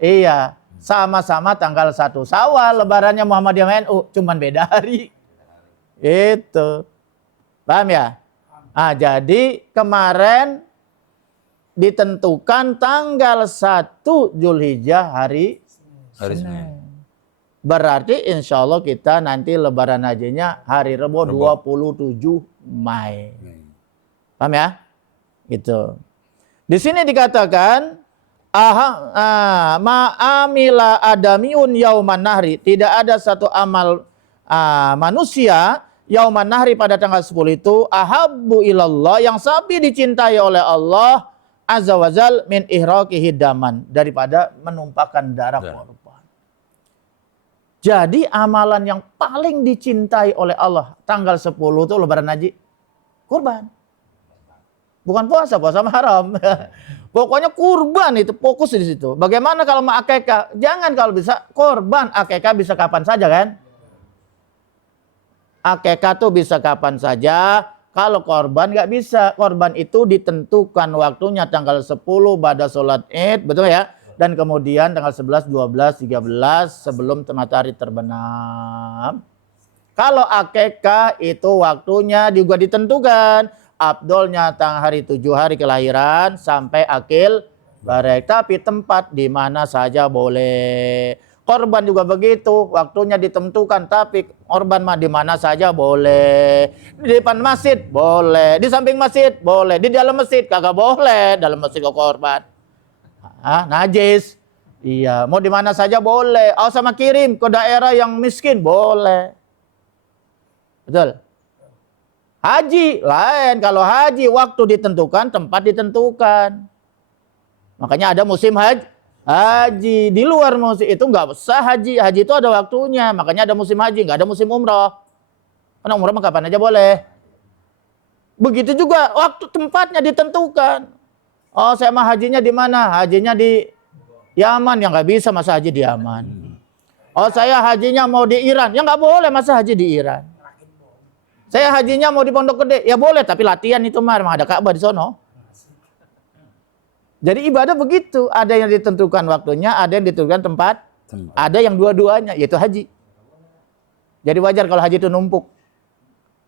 Iya, sama-sama tanggal 1 Syawal, lebarannya Muhammadiyah sama NU, cuman beda hari. Itu. Paham ya? Ah, jadi kemarin ditentukan tanggal 1 Zulhijjah hari Senin. Berarti insya Allah kita nanti lebaran hajinya hari Rebo 27 Mei. Paham ya? Gitu. Di sini dikatakan ma'amila adamiun yauman nahri. Tidak ada satu amal manusia yauman nahri pada tanggal 10 itu ahabbu ilallah yang lebih dicintai oleh Allah azza wajal min ihraqihi daman daripada menumpahkan darah korban. Jadi amalan yang paling dicintai oleh Allah tanggal 10 itu lebaran haji kurban. Bukan puasa, puasa haram. Pokoknya kurban itu fokus di situ. Bagaimana kalau mau akekah? Jangan kalau bisa korban, akekah bisa kapan saja kan? Akekah tuh bisa kapan saja. Kalau korban nggak bisa. Korban itu ditentukan waktunya tanggal 10 pada sholat Id, betul ya? Dan kemudian tanggal 11, 12, 13 sebelum matahari terbenam. Kalau akekah itu waktunya juga ditentukan. Abdolnya hari 7 hari kelahiran sampai akil barek. Tapi tempat di mana saja boleh. Korban juga begitu, waktunya ditentukan. Tapi korban mah di mana saja boleh. Di depan masjid boleh, di samping masjid boleh, di dalam masjid kagak boleh. Dalam masjid kok korban. Najis. Iya, mau di mana saja boleh. Sama kirim ke daerah yang miskin boleh. Betul. Haji lain, kalau haji waktu ditentukan, tempat ditentukan. Makanya ada musim haji. Di luar musim itu nggak usah haji. Haji itu ada waktunya. Makanya ada musim haji, nggak ada musim umroh. Karena umroh mah kapan aja boleh. Begitu juga waktu tempatnya ditentukan. Oh, saya mah hajinya di mana? Hajinya di Yaman, yang nggak bisa masa haji di Yaman. Oh, saya hajinya mau di Iran, ya nggak boleh masa haji di Iran. Saya hajinya mau di Pondok Gede, ya boleh, tapi latihan itu mah memang ada Ka'bah di sono. Jadi ibadah begitu, ada yang ditentukan waktunya, ada yang ditentukan tempat, ada yang dua-duanya, yaitu haji. Jadi wajar kalau haji itu numpuk.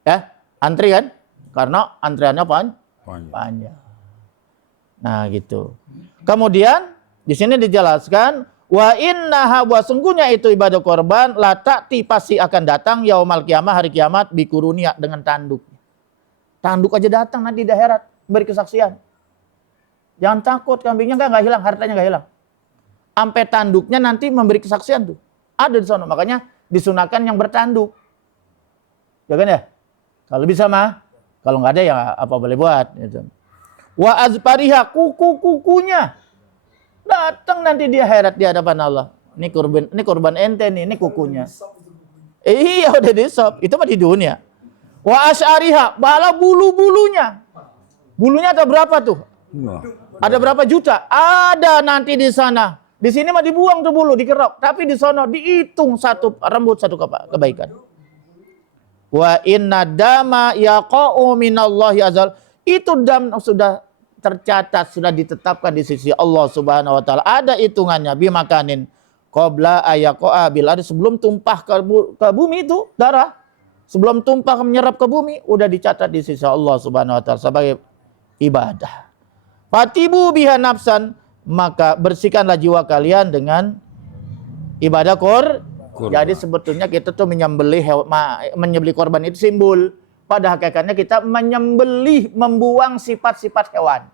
Ya, antri kan? Karena antriannya panjang. Nah, gitu. Kemudian di sini dijelaskan wa innaha wa sungguhnya itu ibadah korban la ta'ti pasti akan datang yaumal kiamah hari kiamat bikurunia dengan tanduk. Tanduk aja datang nanti di akhirat beri kesaksian. Jangan takut kambingnya enggak hilang, hartanya enggak hilang. Sampai tanduknya nanti memberi kesaksian tuh. Ada di sana, makanya disunahkan yang bertanduk. Ya kan ya? Kalau bisa mah, kalau enggak ada ya apa boleh buat gitu. Wa azpariha kuku-kukunya datang nanti di akhirat di hadapan Allah. Ini kurban ente nih, ini kukunya. Iya udah disop, itu mah di dunia. Wa asyariha, bala bulu-bulunya. Bulunya ada berapa tuh? Ada berapa juta? Ada nanti di sana. Di sini mah dibuang tuh bulu, dikerok. Tapi di sana dihitung satu rambut satu kebaikan. Wa inna dama yaqa'u minallahi azal. Itu dam sudah tercatat, sudah ditetapkan di sisi Allah Subhanahu wa taala. Ada hitungannya bimakanin qabla ayaqa'a bil ardi, sebelum tumpah ke bumi itu darah. Sebelum tumpah menyerap ke bumi udah dicatat di sisi Allah Subhanahu wa taala sebagai ibadah. Fatibu biha nafsan, maka bersihkanlah jiwa kalian dengan ibadah Jadi sebetulnya kita tuh menyembelih korban itu simbol. Pada hakikatnya kita menyembelih, membuang sifat-sifat hewan.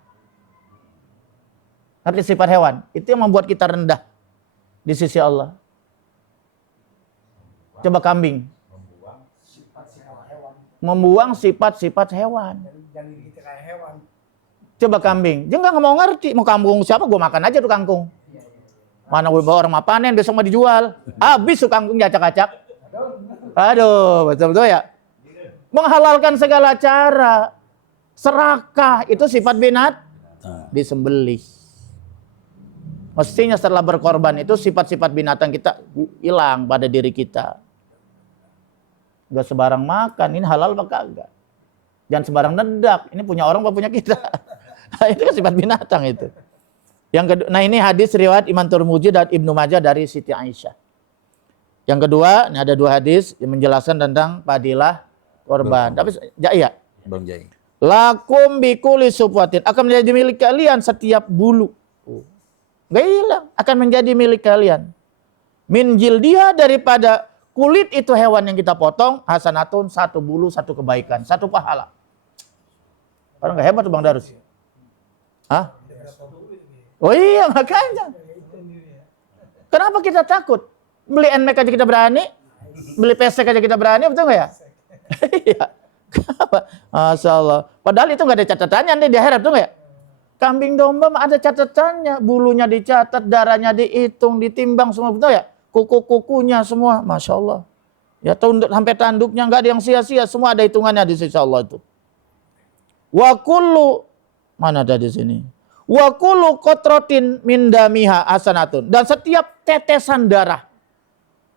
Ngerti sifat hewan? Itu yang membuat kita rendah di sisi Allah. Coba kambing. membuang sifat-sifat hewan. Coba kambing, dia nggak mau ngerti, mau kangkung siapa, gue makan aja tuh kangkung. Mana orang mau panen, besok mau dijual. Habis tuh kangkung acak-acak. Aduh, betul-betul ya. Menghalalkan segala cara. Serakah, itu sifat binat. Disembelih. Mestinya setelah berkorban itu sifat-sifat binatang kita hilang pada diri kita. Gak sebarang makan, ini halal apa kagak. Jangan sebarang nedak, ini punya orang apa punya kita. Itu kan sifat binatang itu. Yang kedua, nah ini hadis riwayat Imam Tirmidzi dan Ibnu Majah dari Siti Aisyah. Yang kedua, ini ada 2 hadis yang menjelaskan tentang fadilah korban. Tapi ya, Bang Jai. lakum bikuli sufwatin, akan menjadi milik kalian setiap bulu. Gak hilang, akan menjadi milik kalian. Min jildiha, daripada kulit itu hewan yang kita potong, hasanatun, 1 bulu, 1 kebaikan, 1 pahala. Orang gak hebat tuh Bang Darus? Hah? Oh iya, makanya. Kenapa kita takut? Beli NMAX aja kita berani, beli PC aja kita berani, betul nggak ya? Iya. Kenapa? Masya Allah. Padahal itu nggak ada catatannya nih di akhirat, betul nggak ya? Kambing domba ada catatannya, bulunya dicatat, darahnya dihitung, ditimbang semua, betul ya? Kuku-kukunya semua, Masya Allah. Ya sampai tanduknya nggak ada yang sia-sia, semua ada hitungannya di sisi Allah itu. Wa kullu, mana ada di sini? Wa kullu qatratin min damiha hasanatun, dan setiap tetesan darah,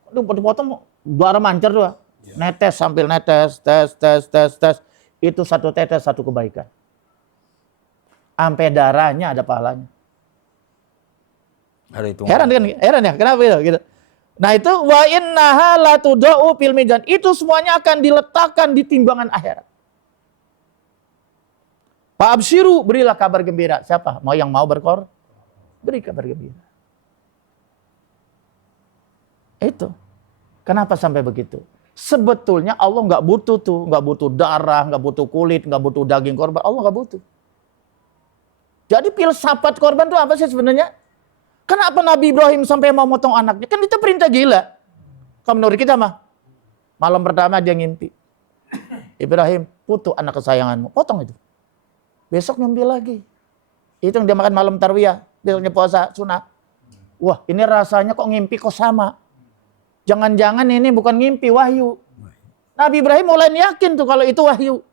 dipotong darah mancer tuh, netes sambil netes, tes, itu 1 tetes 1 kebaikan. Sampai darahnya ada pahalanya. Ada itu. Heran kan? Heran ya? Kenapa itu? Gitu. Nah itu wa innaha la tudau fil mizan. Itu semuanya akan diletakkan di timbangan akhirat. Pak Absyiru, berilah kabar gembira. Siapa? Mau yang mau berkor? Beri kabar gembira. Itu. Kenapa sampai begitu? Sebetulnya Allah nggak butuh tuh, nggak butuh darah, nggak butuh kulit, nggak butuh daging korban. Allah nggak butuh. Jadi filsafat korban itu apa sih sebenarnya? Kenapa Nabi Ibrahim sampai mau motong anaknya? Kan itu perintah gila. Kalau menurut kita mah, malam pertama dia ngimpi. Ibrahim, putu anak kesayanganmu, potong itu. Besok ngimpi lagi. Itu yang dia makan malam tarwiyah, besoknya puasa sunat. Wah, ini rasanya kok ngimpi kok sama. Jangan-jangan ini bukan ngimpi, wahyu. Nabi Ibrahim mulai yakin tuh kalau itu wahyu.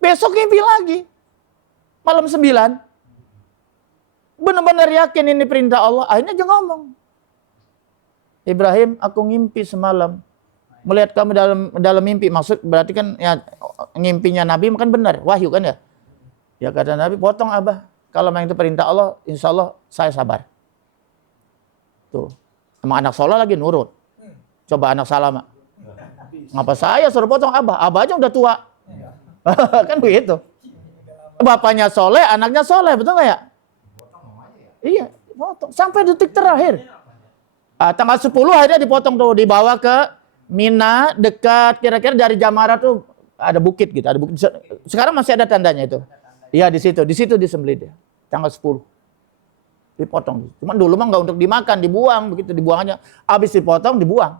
Besok ngimpi lagi. Malam 9. Benar-benar yakin ini perintah Allah. Akhirnya dia ngomong. Ibrahim, aku ngimpi semalam. Melihat kamu dalam mimpi. Maksud berarti kan ya ngimpinya Nabi kan benar. Wahyu kan ya. Ya kata Nabi, potong abah. Kalau memang itu perintah Allah, insya Allah saya sabar. Tuh. Emang anak soleh lagi nurut. Coba anak Salama. Ngapa saya suruh potong abah? Abah aja udah tua. Kan begitu. Bapaknya soleh, anaknya soleh, betul nggak ya? Iya, potong. Sampai detik terakhir. Tanggal 10 akhirnya dipotong tuh, dibawa ke Mina, dekat kira-kira dari Jamara tuh ada bukit gitu. Ada bukit. Sekarang masih ada tandanya itu. Iya di situ disembelih dia. Tanggal 10. Dipotong. Cuman dulu mah nggak untuk dimakan, dibuang, begitu dibuang aja. Habis dipotong, dibuang.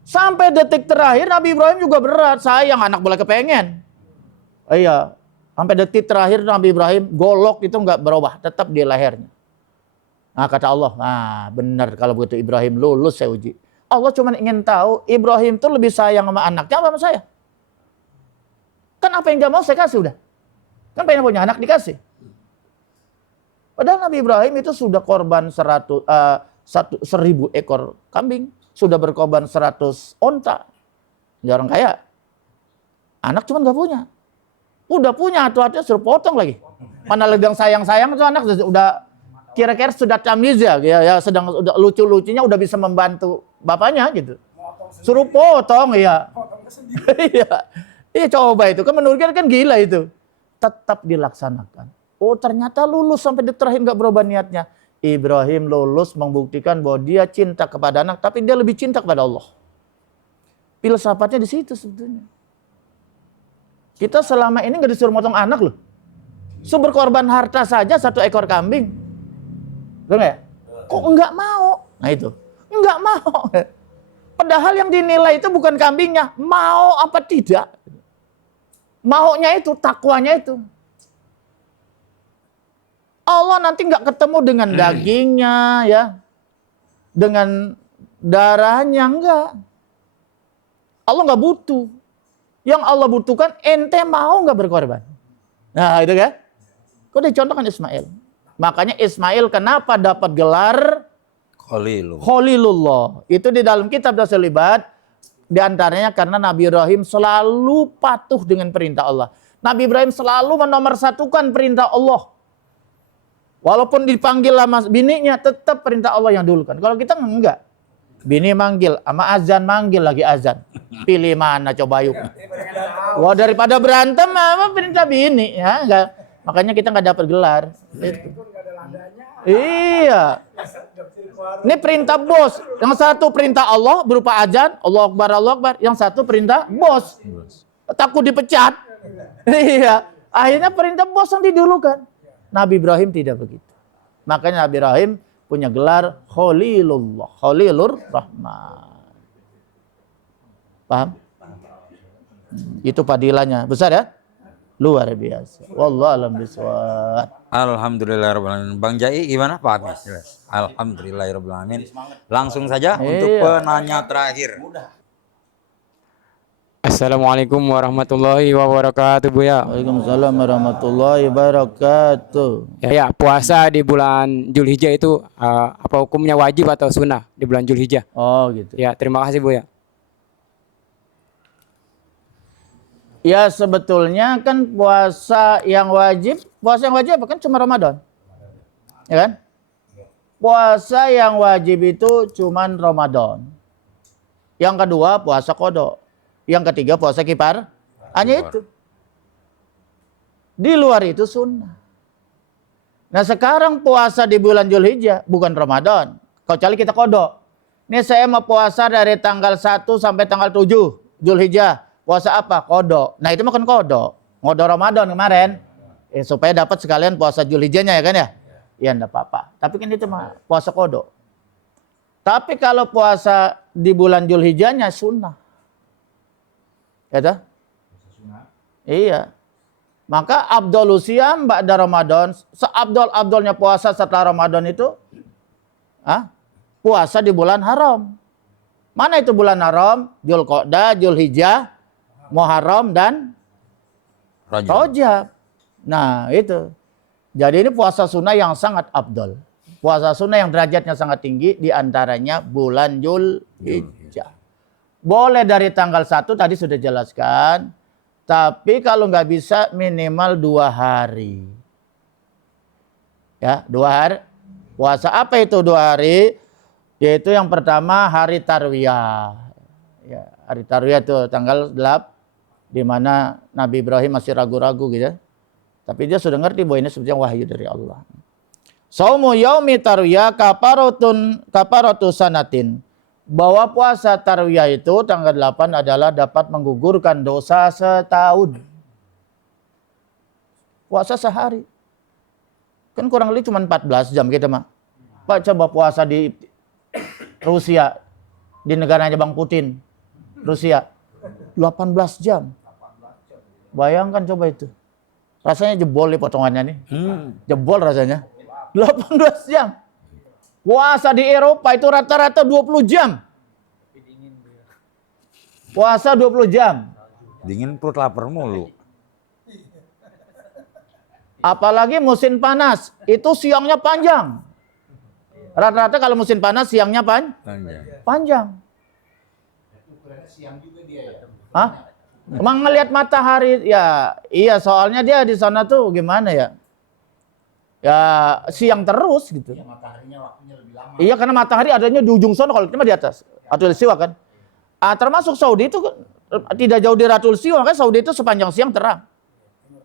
Sampai detik terakhir Nabi Ibrahim juga berat, sayang anak boleh kepengen. Iya, sampai detik terakhir Nabi Ibrahim golok itu nggak berubah, tetap di lehernya. Nah kata Allah, nah benar kalau begitu Ibrahim lulus saya uji. Allah cuma ingin tahu Ibrahim itu lebih sayang sama anaknya apa sama saya? Kan apa yang dia mau saya kasih udah. Kan pengen punya anak dikasih. Padahal Nabi Ibrahim itu sudah korban 1000 ekor kambing. Sudah berkorban 100 onta. Ya orang kaya. Anak cuma gak punya. Udah punya, hati-hati suruh potong lagi. Mana lagi yang sayang-sayang itu anak udah kira-kira sudah tamiz ya, sedang udah lucu-lucunya udah bisa membantu bapaknya gitu. Suruh potong ya. Iya coba itu kan menurut kan gila itu. Tetap dilaksanakan. Oh ternyata lulus sampai detik terakhir nggak berubah niatnya. Ibrahim lulus membuktikan bahwa dia cinta kepada anak, tapi dia lebih cinta kepada Allah. Filsafatnya di situ sebetulnya. Kita selama ini nggak disuruh motong anak loh. Suruh berkorban harta saja 1 ekor kambing. Betul nggak ya? Kok nggak mau? Nah itu, nggak mau. Padahal yang dinilai itu bukan kambingnya, mau apa tidak. Maunya itu, takwanya itu. Allah nanti nggak ketemu dengan dagingnya, ya, dengan darahnya, enggak. Allah nggak butuh. Yang Allah butuhkan, ente mau nggak berkorban? Nah, itu kan? Kok dicontohkan Ismail? Makanya Ismail kenapa dapat gelar Khalilullah? Itu di dalam kitab Dasar Libat, di antaranya karena Nabi Ibrahim selalu patuh dengan perintah Allah. Nabi Ibrahim selalu menomorsatukan perintah Allah. Walaupun dipanggil sama bininya, tetap perintah Allah yang dulu kan. Kalau kita enggak. Bini manggil, sama azan manggil lagi azan. Pilih mana coba yuk. Wah, daripada berantem apa perintah bini, ya enggak. Makanya kita enggak dapat gelar. Iya. Ini perintah bos. Yang satu perintah Allah berupa azan, Allah Akbar. Yang satu perintah bos. Takut dipecat. Iya. Akhirnya perintah bos yang didulukan. Nabi Ibrahim tidak begitu. Makanya Nabi Ibrahim punya gelar Khalilullah, Khalilur Rahman. Paham? Itu padilanya. Besar ya? Luar biasa. Wallahu a'lam bishawab. Alhamdulillahirabbil alamin. Bang Jai gimana Pak Hamis? Alhamdulillahirabbil alamin. Langsung saja untuk penanya terakhir. Assalamualaikum warahmatullahi wabarakatuh, Buya. Waalaikumsalam warahmatullahi wabarakatuh. Ya, puasa di bulan Zulhijjah itu apa hukumnya, wajib atau sunnah di bulan Zulhijjah? Oh gitu. Ya, terima kasih, Buya. Ya sebetulnya kan puasa yang wajib apa kan cuma Ramadan. Ya kan? Puasa yang wajib itu cuma Ramadan. Yang kedua puasa qada. Yang ketiga puasa kifar. Hanya itu. Di luar itu sunnah. Nah sekarang puasa di bulan Zulhijjah bukan Ramadan. Kecuali kita qada. Ini saya mau puasa dari tanggal 1 sampai tanggal 7 Zulhijjah. Puasa apa? Qada. Nah itu makan qada. Qada Ramadan kemarin. Supaya dapat sekalian puasa Zulhijjahnya ya kan ya? Ya enggak apa-apa. Tapi kan itu mah puasa qada. Tapi kalau puasa di bulan Zulhijjahnya sunnah. Ya toh? Iya. Maka afdhalus siyam ba'da Ramadan, seabdol-abdolnya puasa setelah Ramadan itu puasa di bulan haram. Mana itu bulan haram? Dzulqa'dah, Dzulhijjah, Muharram dan Rajab. Nah, itu. Jadi ini puasa sunnah yang sangat afdol. Puasa sunnah yang derajatnya sangat tinggi di antaranya bulan Dzulhijjah. Boleh dari tanggal 1 tadi sudah jelaskan. Tapi kalau nggak bisa minimal 2 hari. Ya, 2 hari. Puasa apa itu 2 hari? Yaitu yang pertama hari Tarwiyah. Ya, hari Tarwiyah itu tanggal 8 di mana Nabi Ibrahim masih ragu-ragu gitu. Tapi dia sudah ngerti bahwa ini sebetulnya wahyu dari Allah. Saumu yaumi Tarwiyah kafaratu sanatin. Bahwa puasa Tarwiyah itu tanggal 8 adalah dapat menggugurkan dosa setahun. Puasa sehari. Kan kurang lebih cuma 14 jam kita mah. Pak coba puasa di Rusia, di negaranya Bang Putin, Rusia, 18 jam. Bayangkan coba itu. Rasanya jebol nih potongannya nih. Jebol rasanya. 18 jam. Puasa di Eropa itu rata-rata 20 jam. Puasa 20 jam. Dingin perut lapar mulu. Apalagi musim panas, itu siangnya panjang. Rata-rata kalau musim panas siangnya panjang. Hah? Emang ngelihat matahari ya, iya soalnya dia di sana tuh gimana ya? Ya siang terus gitu. Ya, mataharinya waktunya lebih lama. Iya karena matahari adanya di ujung sana, kalau kita mah di atas. Ratul Siwa kan. Termasuk Saudi itu tidak jauh dari Ratul Siwa, kan Saudi itu sepanjang siang terang.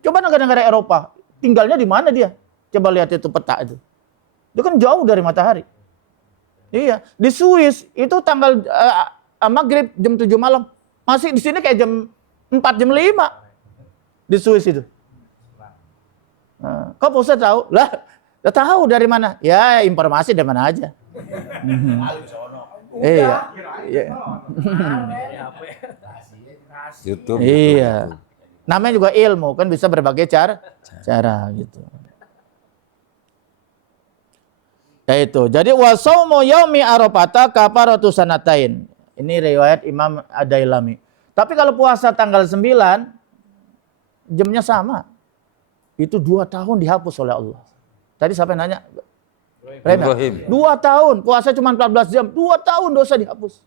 Coba negara-negara Eropa, tinggalnya di mana dia? Coba lihat itu peta itu. Itu kan jauh dari matahari. Iya, di Swiss itu tanggal maghrib jam 7 malam. Masih di sini kayak jam 4 jam 5. Di Swiss itu. Kok Pak Ustaz tahu? Lah, tahu dari mana? Ya informasi dari mana aja. Iya. Iya. YouTube. Iya. Namanya juga ilmu, kan bisa berbagai cara gitu. Ya itu. Jadi wasaumu yaumi arafata kafaratu sanatain. Ini riwayat Imam Ad-Dailami. Tapi kalau puasa tanggal 9 jamnya sama. Itu 2 tahun dihapus oleh Allah. Tadi siapa yang nanya? Ibrahim. 2 tahun, puasa cuma 14 jam, 2 tahun dosa dihapus.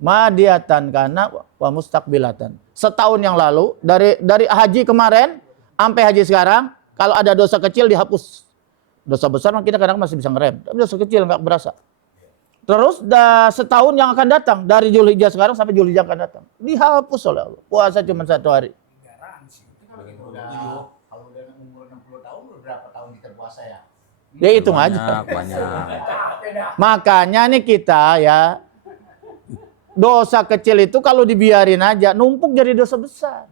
Madiatan kana wa mustaqbilatan. Setahun yang lalu dari haji kemarin sampai haji sekarang, kalau ada dosa kecil dihapus. Dosa besar kita kadang masih bisa ngerem, tapi dosa kecil nggak berasa. Terus setahun yang akan datang dari Zulhijjah sekarang sampai Zulhijjah akan datang, dihapus oleh Allah. Puasa cuma 1 hari. Kalau udah umur 60 tahun berapa tahun kita puasa ya? Ya hitung aja. Banyak. Makanya nih kita ya, dosa kecil itu kalau dibiarin aja numpuk jadi dosa besar.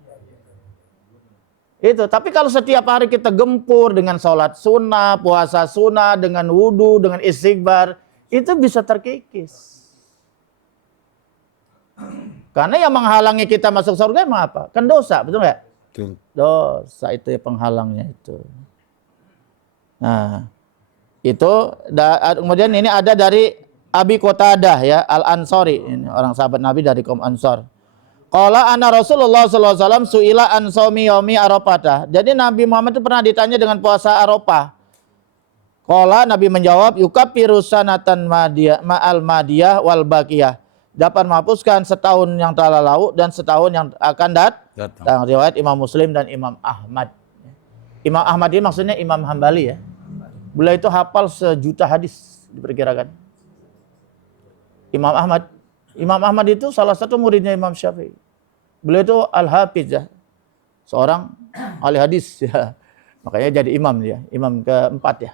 Itu. Tapi kalau setiap hari kita gempur dengan sholat sunnah, puasa sunnah, dengan wudhu, dengan istighfar, itu bisa terkikis. Karena yang menghalangi kita masuk surga emang apa? Kan dosa, betul nggak? Betul. Dosa itu ya penghalangnya itu. Nah, itu kemudian ini ada dari Abi Qatadah ya, Al-Ansari, ini orang sahabat Nabi dari kaum Ansar. Qala anna Rasulullah sallallahu alaihi wasallam suila an shaumi yaumi Arafah. Jadi Nabi Muhammad itu pernah ditanya dengan puasa Arafah. Qala Nabi menjawab yukaffiru sanatan madiyah ma'al madiyah wal baqiyah. Dapat menghapuskan setahun yang telah lalu dan setahun yang akan datang. Riwayat Imam Muslim dan Imam Ahmad. Imam Ahmad ini maksudnya Imam Hambali ya. Beliau itu hafal 1 juta hadis diperkirakan. Imam Ahmad itu salah satu muridnya Imam Syafi'i. Beliau itu Al-Hafiz ya. Seorang ahli hadis ya. Makanya jadi imam dia, imam keempat ya.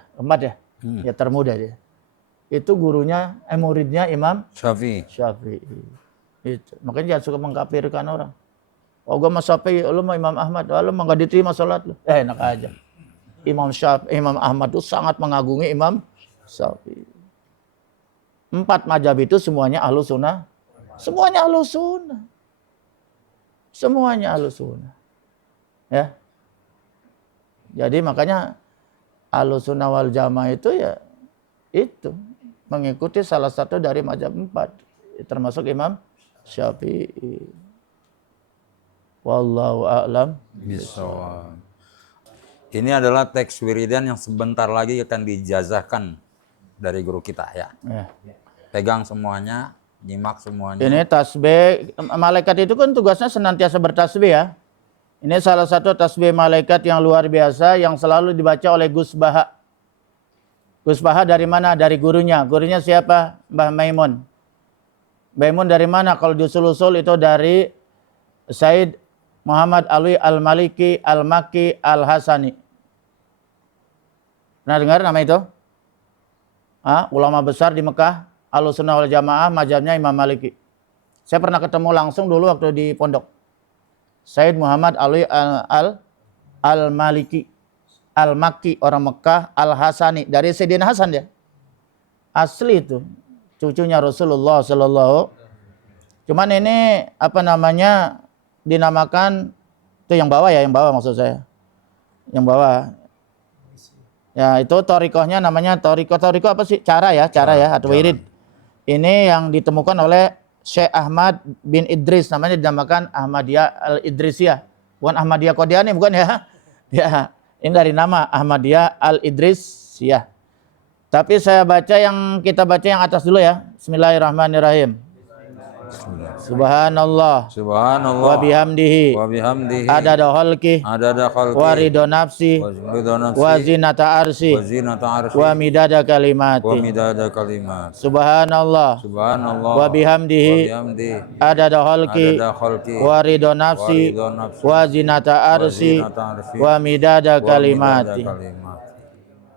Ya termuda dia. Itu gurunya muridnya Imam Syafi'i. Itu. Makanya jangan suka mengkafirkan orang. Oh gue Mas Syafi'i, lu mah Imam Ahmad, lu mah enggak diterima salat lu. Enak aja. Imam Ahmad itu sangat mengagungi Imam Syafi'i. 4 mazhab itu semuanya ahlu sunnah. Semuanya ahlu sunnah. Ya. Jadi makanya ahlu sunnah wal jamaah itu ya itu. Mengikuti salah satu dari mazhab 4. Termasuk Imam Syafi'i. Wallahu a'lam Bishawab. Ini adalah teks wiridan yang sebentar lagi akan dijazahkan dari guru kita ya. Pegang semuanya, nyimak semuanya. Ini tasbih, malaikat itu kan tugasnya senantiasa bertasbih ya. Ini salah satu tasbih malaikat yang luar biasa yang selalu dibaca oleh Gus Baha. Gus Baha dari mana? Dari gurunya. Gurunya siapa? Mbah Maimun. Maimun dari mana? Kalau diusul-usul itu dari Said Muhammad Alwi Al-Maliki Al-Maki Al-Hasani. Pernah dengar nama itu? Ulama besar di Mekah, Ahlussunnah wal Jamaah, mazhabnya Imam Maliki. Saya pernah ketemu langsung dulu waktu di pondok. Said Muhammad Alwi Al-Maliki Al-Maki, orang Mekah, Al-Hasani, dari Sayyidina Hasan dia. Asli itu, cucunya Rasulullah sallallahu. Cuman ini dinamakan itu yang bawah maksud saya. Yang bawah. Ya, itu thariqahnya namanya thariqah apa sih? Cara ya atau wirid. Ini yang ditemukan oleh Syekh Ahmad bin Idris, namanya dinamakan Ahmadiyah Al-Idrisiyah. Bukan Ahmadiyah Qadiani, bukan ya. Ya, ini dari nama Ahmadiyah Al-Idrisiyah. Tapi kita baca yang atas dulu ya. Bismillahirrahmanirrahim. Subhanallah wa bihamdihi adada khalqi wa ridha nafsi wa zinata arsi wa midada kalimati. Subhanallah wa bihamdihi adada khalqi wa ridha nafsi wa zinata arsi wa midada kalimati.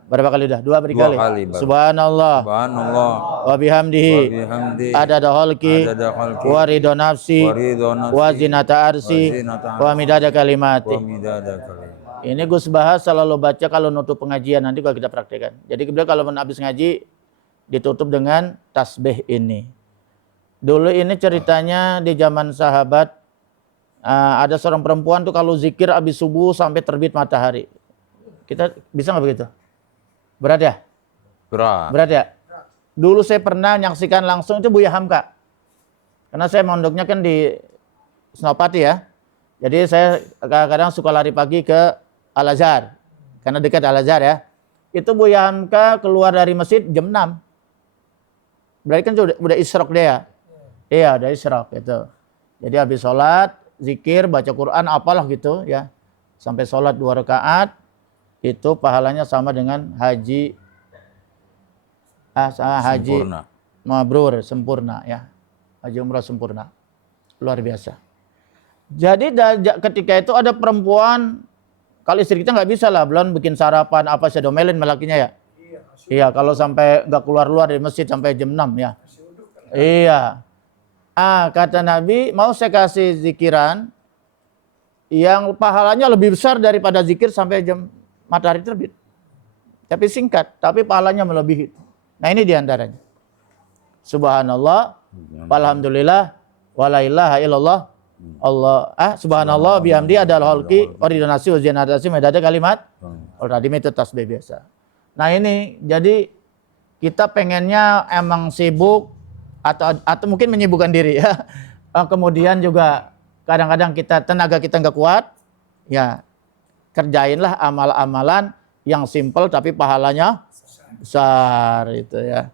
Berapa kali dah? 2 kali. Subhanallah wa bihamdihi adada khalqi wa ridha nafsi wa zinata arsi wa midada kalimati. Ini Gus Bahas selalu baca kalau nutup pengajian, nanti kalau kita praktekkan. Jadi beliau kalau habis ngaji ditutup dengan tasbih ini. Dulu ini ceritanya di zaman sahabat, ada seorang perempuan tuh kalau zikir habis subuh sampai terbit matahari. Kita bisa nggak begitu? Berat ya? Berat. Berat ya? Dulu saya pernah menyaksikan langsung itu Buya Hamka. Karena saya mondoknya kan di Senopati ya. Jadi saya kadang-kadang suka lari pagi ke Al-Azhar. Karena dekat Al-Azhar ya. Itu Buya Hamka keluar dari masjid jam 6. Berarti kan udah isyraq dia ya. Iya, udah isyraq gitu. Jadi habis sholat, zikir, baca Quran, apalah gitu ya. Sampai sholat 2 rakaat, itu pahalanya sama dengan haji Sempurna. mabrur, sempurna ya. Haji umrah sempurna. Luar biasa. Jadi ketika itu ada perempuan, kalau istri kita nggak bisa lah, belum bikin sarapan apa saya domelin melakinya ya. Iya, kalau sampai nggak keluar-luar dari masjid sampai jam 6 ya. Iya. Kata Nabi, mau saya kasih zikiran yang pahalanya lebih besar daripada zikir sampai jam matahari terbit. Tapi singkat, tapi pahalanya melebihi. Nah ini diantaranya. Subhanallah, walhamdulillah, wala ilaha illallah, subhanallah bihamdi adal halqi, waridonasi ujianatasi, medada kalimat, tadi itu tasbih biasa. Nah ini, jadi kita pengennya emang sibuk, atau mungkin menyibukkan diri ya. Kemudian juga kadang-kadang tenaga kita nggak kuat, ya kerjainlah amal-amalan yang simple tapi pahalanya besar itu ya.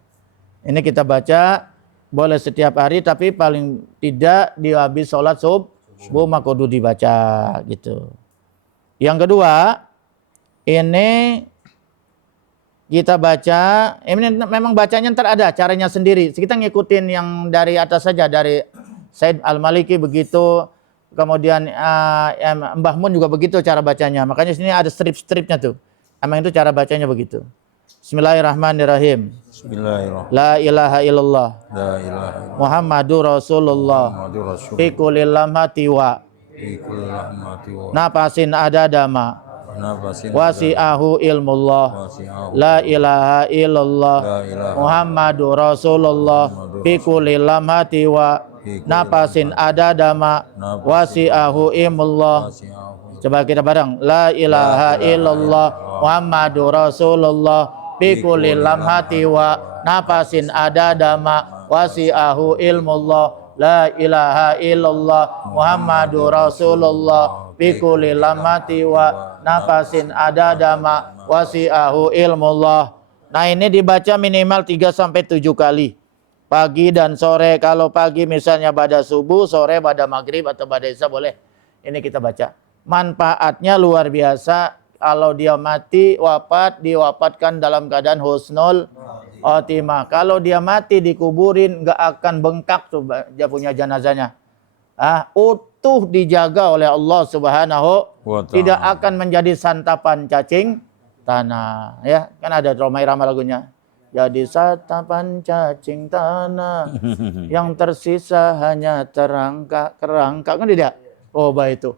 Ini kita baca boleh setiap hari tapi paling tidak di habis sholat subuh maka kudu dibaca gitu. Yang kedua, ini kita baca, ini memang bacanya ntar ada caranya sendiri. Kita ngikutin yang dari atas saja, dari Said Al-Maliki begitu, kemudian Mbah Mun juga begitu cara bacanya. Makanya sini ada strip-stripnya tuh. Emang itu cara bacanya begitu. Bismillahirrahmanirrahim. Bismillahirrahmanirrahim. La ilaha illallah. La ilaha illallah. Muhammadur Rasulullah. Muhammadur Rasulullah. Fi kulli lamhati wa Fi kulli rahmati wa nafasin adadama. nafasin Wasi'ahu ilmullah. wasi'ahu. La ilaha illallah. La ilaha Muhammadur Rasulullah. Fi kulli lamhati wa nafasin adadama. Wasi'ahu ilmullah. wasi'ahu. Coba kita bareng. La ilaha illallah Muhammadur Rasulullah fi kulli lamhati wa nafasin adadama wasi'ahu ilmullah. La ilaha illallah Muhammadur Rasulullah fi kulli lamhati wa nafasin adadama wasi'ahu ilmullah. Nah ini dibaca minimal 3 sampai 7 kali. Pagi dan sore. Kalau pagi misalnya pada subuh, sore pada maghrib atau pada isya boleh. Ini kita baca. Manfaatnya luar biasa. Kalau dia mati, diwafatkan dalam keadaan husnul khotimah. Kalau dia mati dikuburin, nggak akan bengkak tuh dia punya jenazahnya. Utuh dijaga oleh Allah Subhanahu wa ta'ala. Tidak akan menjadi santapan cacing tanah. Ya, kan ada Romai Rama lagunya. Jadi santapan cacing tanah, yang tersisa hanya kerangka. Kan tidak? Baik itu.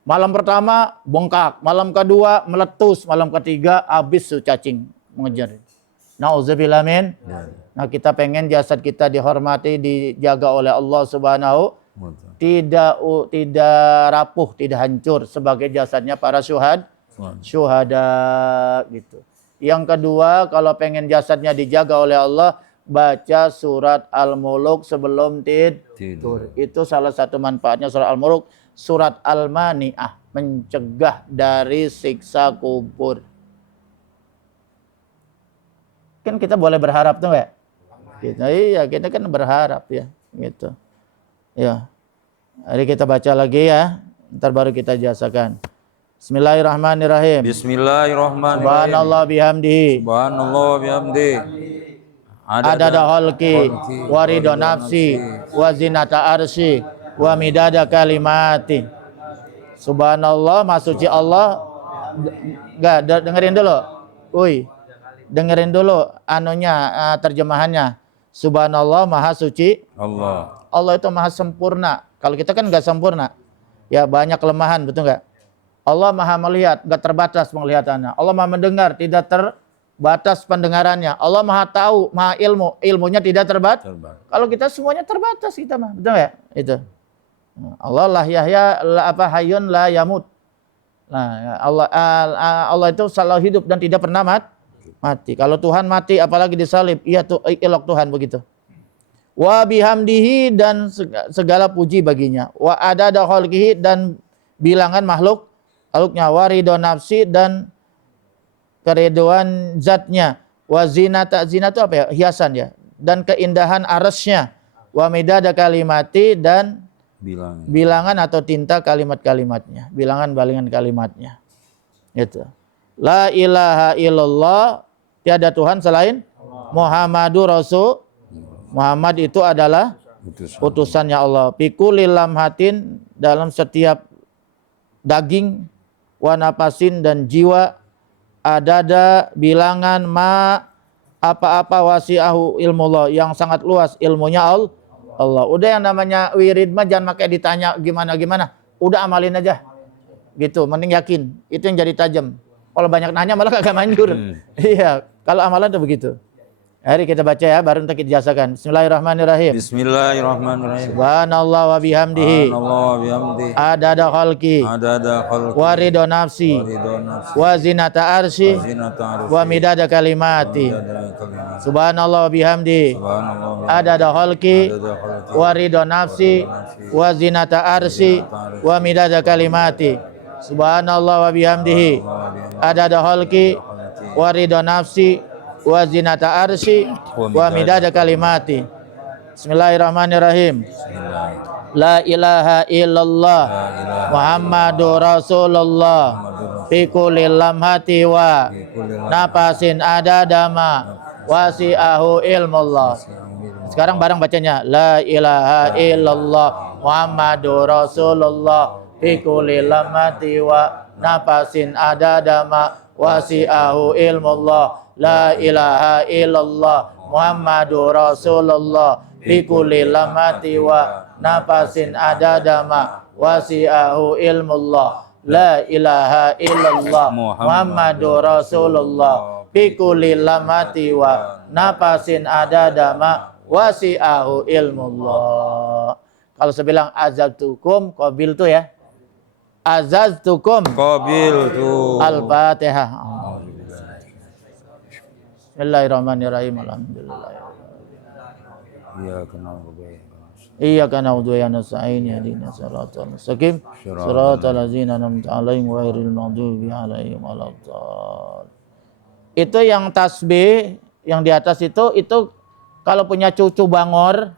Malam pertama bongkak, malam kedua meletus, malam ketiga habis tuh cacing mengejar. Nauzubillah min. Nah kita pengen jasad kita dihormati, dijaga oleh Allah Subhanahu, tidak rapuh, tidak hancur sebagai jasadnya para syuhada gitu. Yang kedua, kalau pengen jasadnya dijaga oleh Allah, baca surat Al-Muluk sebelum tidur. Itu salah satu manfaatnya surat Al-Muluk. Surat Al-Mani'ah, mencegah dari siksa kubur. Kan kita boleh berharap tuh ya? Kita kan berharap ya, gitu. Ya. Hari kita baca lagi ya, ntar baru kita jasakan. Bismillahirrahmanirrahim. Bismillahirrahmanirrahim. Subhanallah bihamdihi. Subhanallah bihamdi. Adada khalqi wa ridha nafsi wa zinata arsy wa midada kalimati. Subhanallah, maha suci Allah. Enggak, dengerin dulu. Dengerin dulu terjemahannya. Subhanallah, maha suci Allah. Allah itu maha sempurna. Kalau kita kan enggak sempurna. Ya banyak kelemahan, betul enggak? Allah maha melihat, enggak terbatas penglihatannya. Allah maha mendengar, tidak batas pendengarannya. Allah Maha tahu, Maha ilmu, ilmunya tidak terbatas. Terbatas. Kalau kita semuanya terbatas kita mah, betul ya? Itu. Allah lah Yahya hayyun la yamut. Nah, Allah itu selalu hidup dan tidak pernah mati. Kalau Tuhan mati apalagi disalib, iya tuh elok Tuhan begitu. Wa bihamdihi dan segala puji baginya. Wa adada khalqihi dan bilangan makhluknya. Wa ridho nafsi dan keriduan zatnya. Wa zinata itu apa ya? Hiasan ya. Dan keindahan arasnya. Wa midada kalimati dan bilangan atau tinta kalimat-kalimatnya, bilangan-balingan kalimatnya. Itu. La ilaha illallah, tiada Tuhan selain Muhammadur Rasul. Muhammad itu adalah utusannya Allah. Pikulil lamhatin, dalam setiap daging, wa napasin dan jiwa, adada bilangan apa-apa wasi'ahu ilmullah, yang sangat luas ilmunya Allah. Udah yang namanya wirid mah jangan pakai ditanya gimana. Udah amalin aja. Gitu, mending yakin. Itu yang jadi tajam. Kalau banyak nanya malah kagak manjur. Iya, kalau amalan tuh begitu. Hari kita baca ya, baru kita dijasakan. Bismillahirrahmanirrahim. Bismillahirrahmanirrahim. Subhanallah wa bihamdihi. Subhanallah wa bihamdihi. Adada khalqi. Adada khalqi. Wa ridho nafsi. Wa zinata arsy. Wa midada kalimati. Subhanallah wa bihamdihi. Adada khalqi. Wa ridho nafsi. Wa zinata arsy. Wa midada kalimati. Subhanallah wa bihamdihi. Adada khalqi. Wa ridho nafsi. Wa zinata arsy wa midada kalimati. Bismillahirrahmanirrahim. La ilaha illallah Muhammadur Rasulullah fi kulli lamhati wa nafasin adadama wasi'ahu ilmullah. Sekarang bareng bacanya. La ilaha illallah Muhammadur Rasulullah fi kulli lamhati wa nafasin adadama wasi'ahu ilmullah. La ilaha illallah Muhammadur Rasulullah fi kulli lamati wa nafasin adadama wasi'ahu ilmullah. La ilaha illallah Muhammadur Rasulullah fi kulli lamati wa nafasin adadama wasi'ahu ilmullah. Kalau saya bilang azaztukum, qabil tuh ya. Azaztukum Qabil tuh. Al-Fatihah. Bismillahirrahmanirrahim. Alhamdulillah. Iyyaka na'budu wa iyyaka nasta'in. Ihdinas siratal mustaqim. Siratal ladzina an'amta 'alaihim ghairil maghdubi 'alaihim waladdallin. Itu yang tasbih yang di atas itu kalau punya cucu bangor,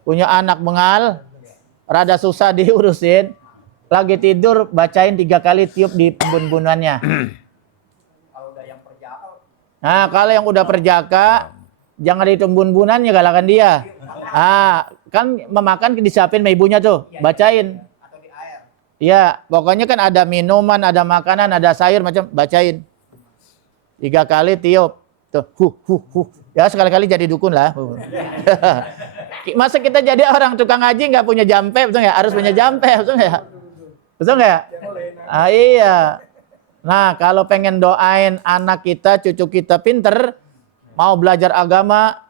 punya anak bengal, rada susah diurusin, lagi tidur bacain 3 kali, tiup di bun-bunannya. Nah, kalau yang udah perjaka, jangan ditembun-bunannya, galakan dia. Ah, kan memakan disiapin sama ibunya tuh, bacain. Atau di air. Iya, pokoknya kan ada minuman, ada makanan, ada sayur macam, bacain. 3 kali tiup. Tuh, Ya sekali-kali jadi dukun lah. Masa kita jadi orang tukang ngaji nggak punya jampe, betul nggak? Harus punya jampe, betul nggak? Betul nggak? Ah, iya. Nah, kalau pengen doain anak kita, cucu kita pinter, mau belajar agama,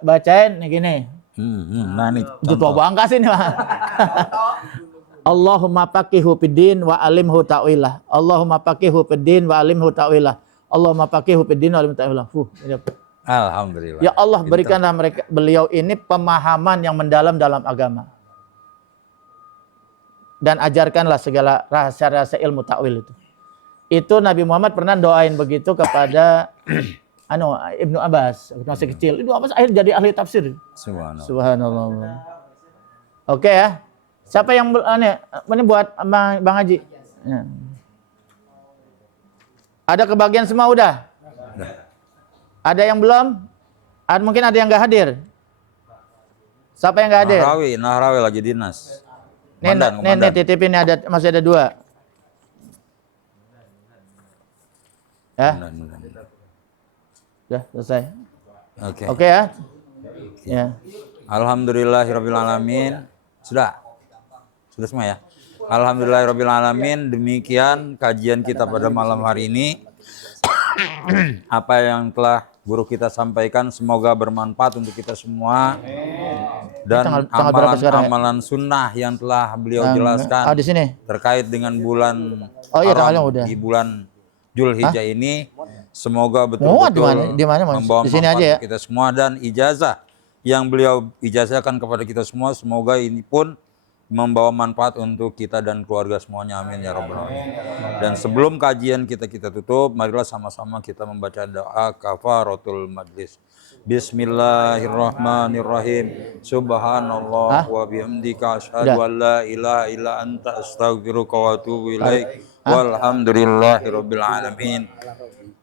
bacain nih gini. Nah nih. Itu tua bangka sih nih. Allahumma faqihu fiddin wa alimhu ta'wilah. Allahumma faqihu fiddin wa alimhu ta'wilah. Allahumma faqihu fiddin wa alimhu ta'wilah. Alhamdulillah. Ya Allah, berikanlah beliau ini pemahaman yang mendalam dalam agama. Dan ajarkanlah segala rahasia-rahasia ilmu ta'wil itu. Itu Nabi Muhammad pernah doain begitu kepada Ibnu Abbas waktu masih kecil. Ibnu Abbas akhirnya jadi ahli tafsir. Subhanallah. Oke ya. Siapa yang ini buat Bang Haji? Ya. Ada kebagian semua udah? Ada yang belum? Mungkin ada yang nggak hadir. Siapa yang nggak hadir? Nahrawi lagi dinas. Nih titip ini masih ada 2. Ya. Sudah selesai. Oke ya. Ya. Alhamdulillahirabbil alamin. Sudah semua ya. Alhamdulillahirabbil alamin. Demikian kajian kita pada malam hari ini. Apa yang telah guru kita sampaikan semoga bermanfaat untuk kita semua. Dan Tanggal berapa sekarang ya? amalan sunnah yang telah beliau jelaskan di sini. terkait dengan bulan Oh iya, tanggalnya haram udah. di bulan Zulhijjah ini, semoga Oh, di mana? betul-betul Di mana, Mas? membawa Di sini manfaat aja ya? untuk kita semua, dan ijazah yang beliau ijazahkan kepada kita semua, semoga ini pun membawa manfaat untuk kita dan keluarga semuanya. Amin ya rabbal alamin. Dan sebelum kajian kita tutup, marilah sama-sama kita membaca doa kafaratul majlis. Bismillahirrahmanirrahim. Subhanallah wa bihamdika asyhadu an la ilaha illa anta astaghfiruka wa atubu ilaik. Walhamdulillahirabbil alamin.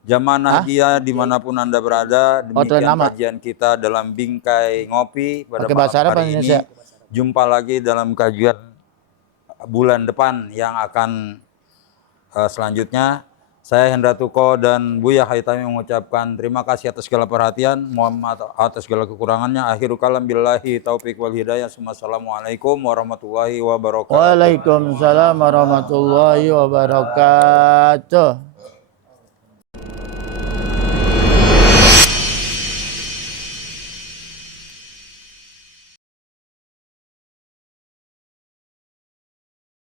Jamaah Nahdiyah dimanapun Anda berada, demikian nama. kajian kita dalam Bingkai Ngopi pada Pakai bahasa malam Arab hari atau ini. Indonesia? Jumpa lagi dalam kajian bulan depan yang akan selanjutnya. Saya Hendra Tuko dan Buya Haitami mengucapkan terima kasih atas segala perhatian, mohon maaf atas segala kekurangannya. Akhirul kalam billahi taufik wal hidayah. Assalamualaikum warahmatullahi wabarakatuh. Waalaikumsalam warahmatullahi wabarakatuh.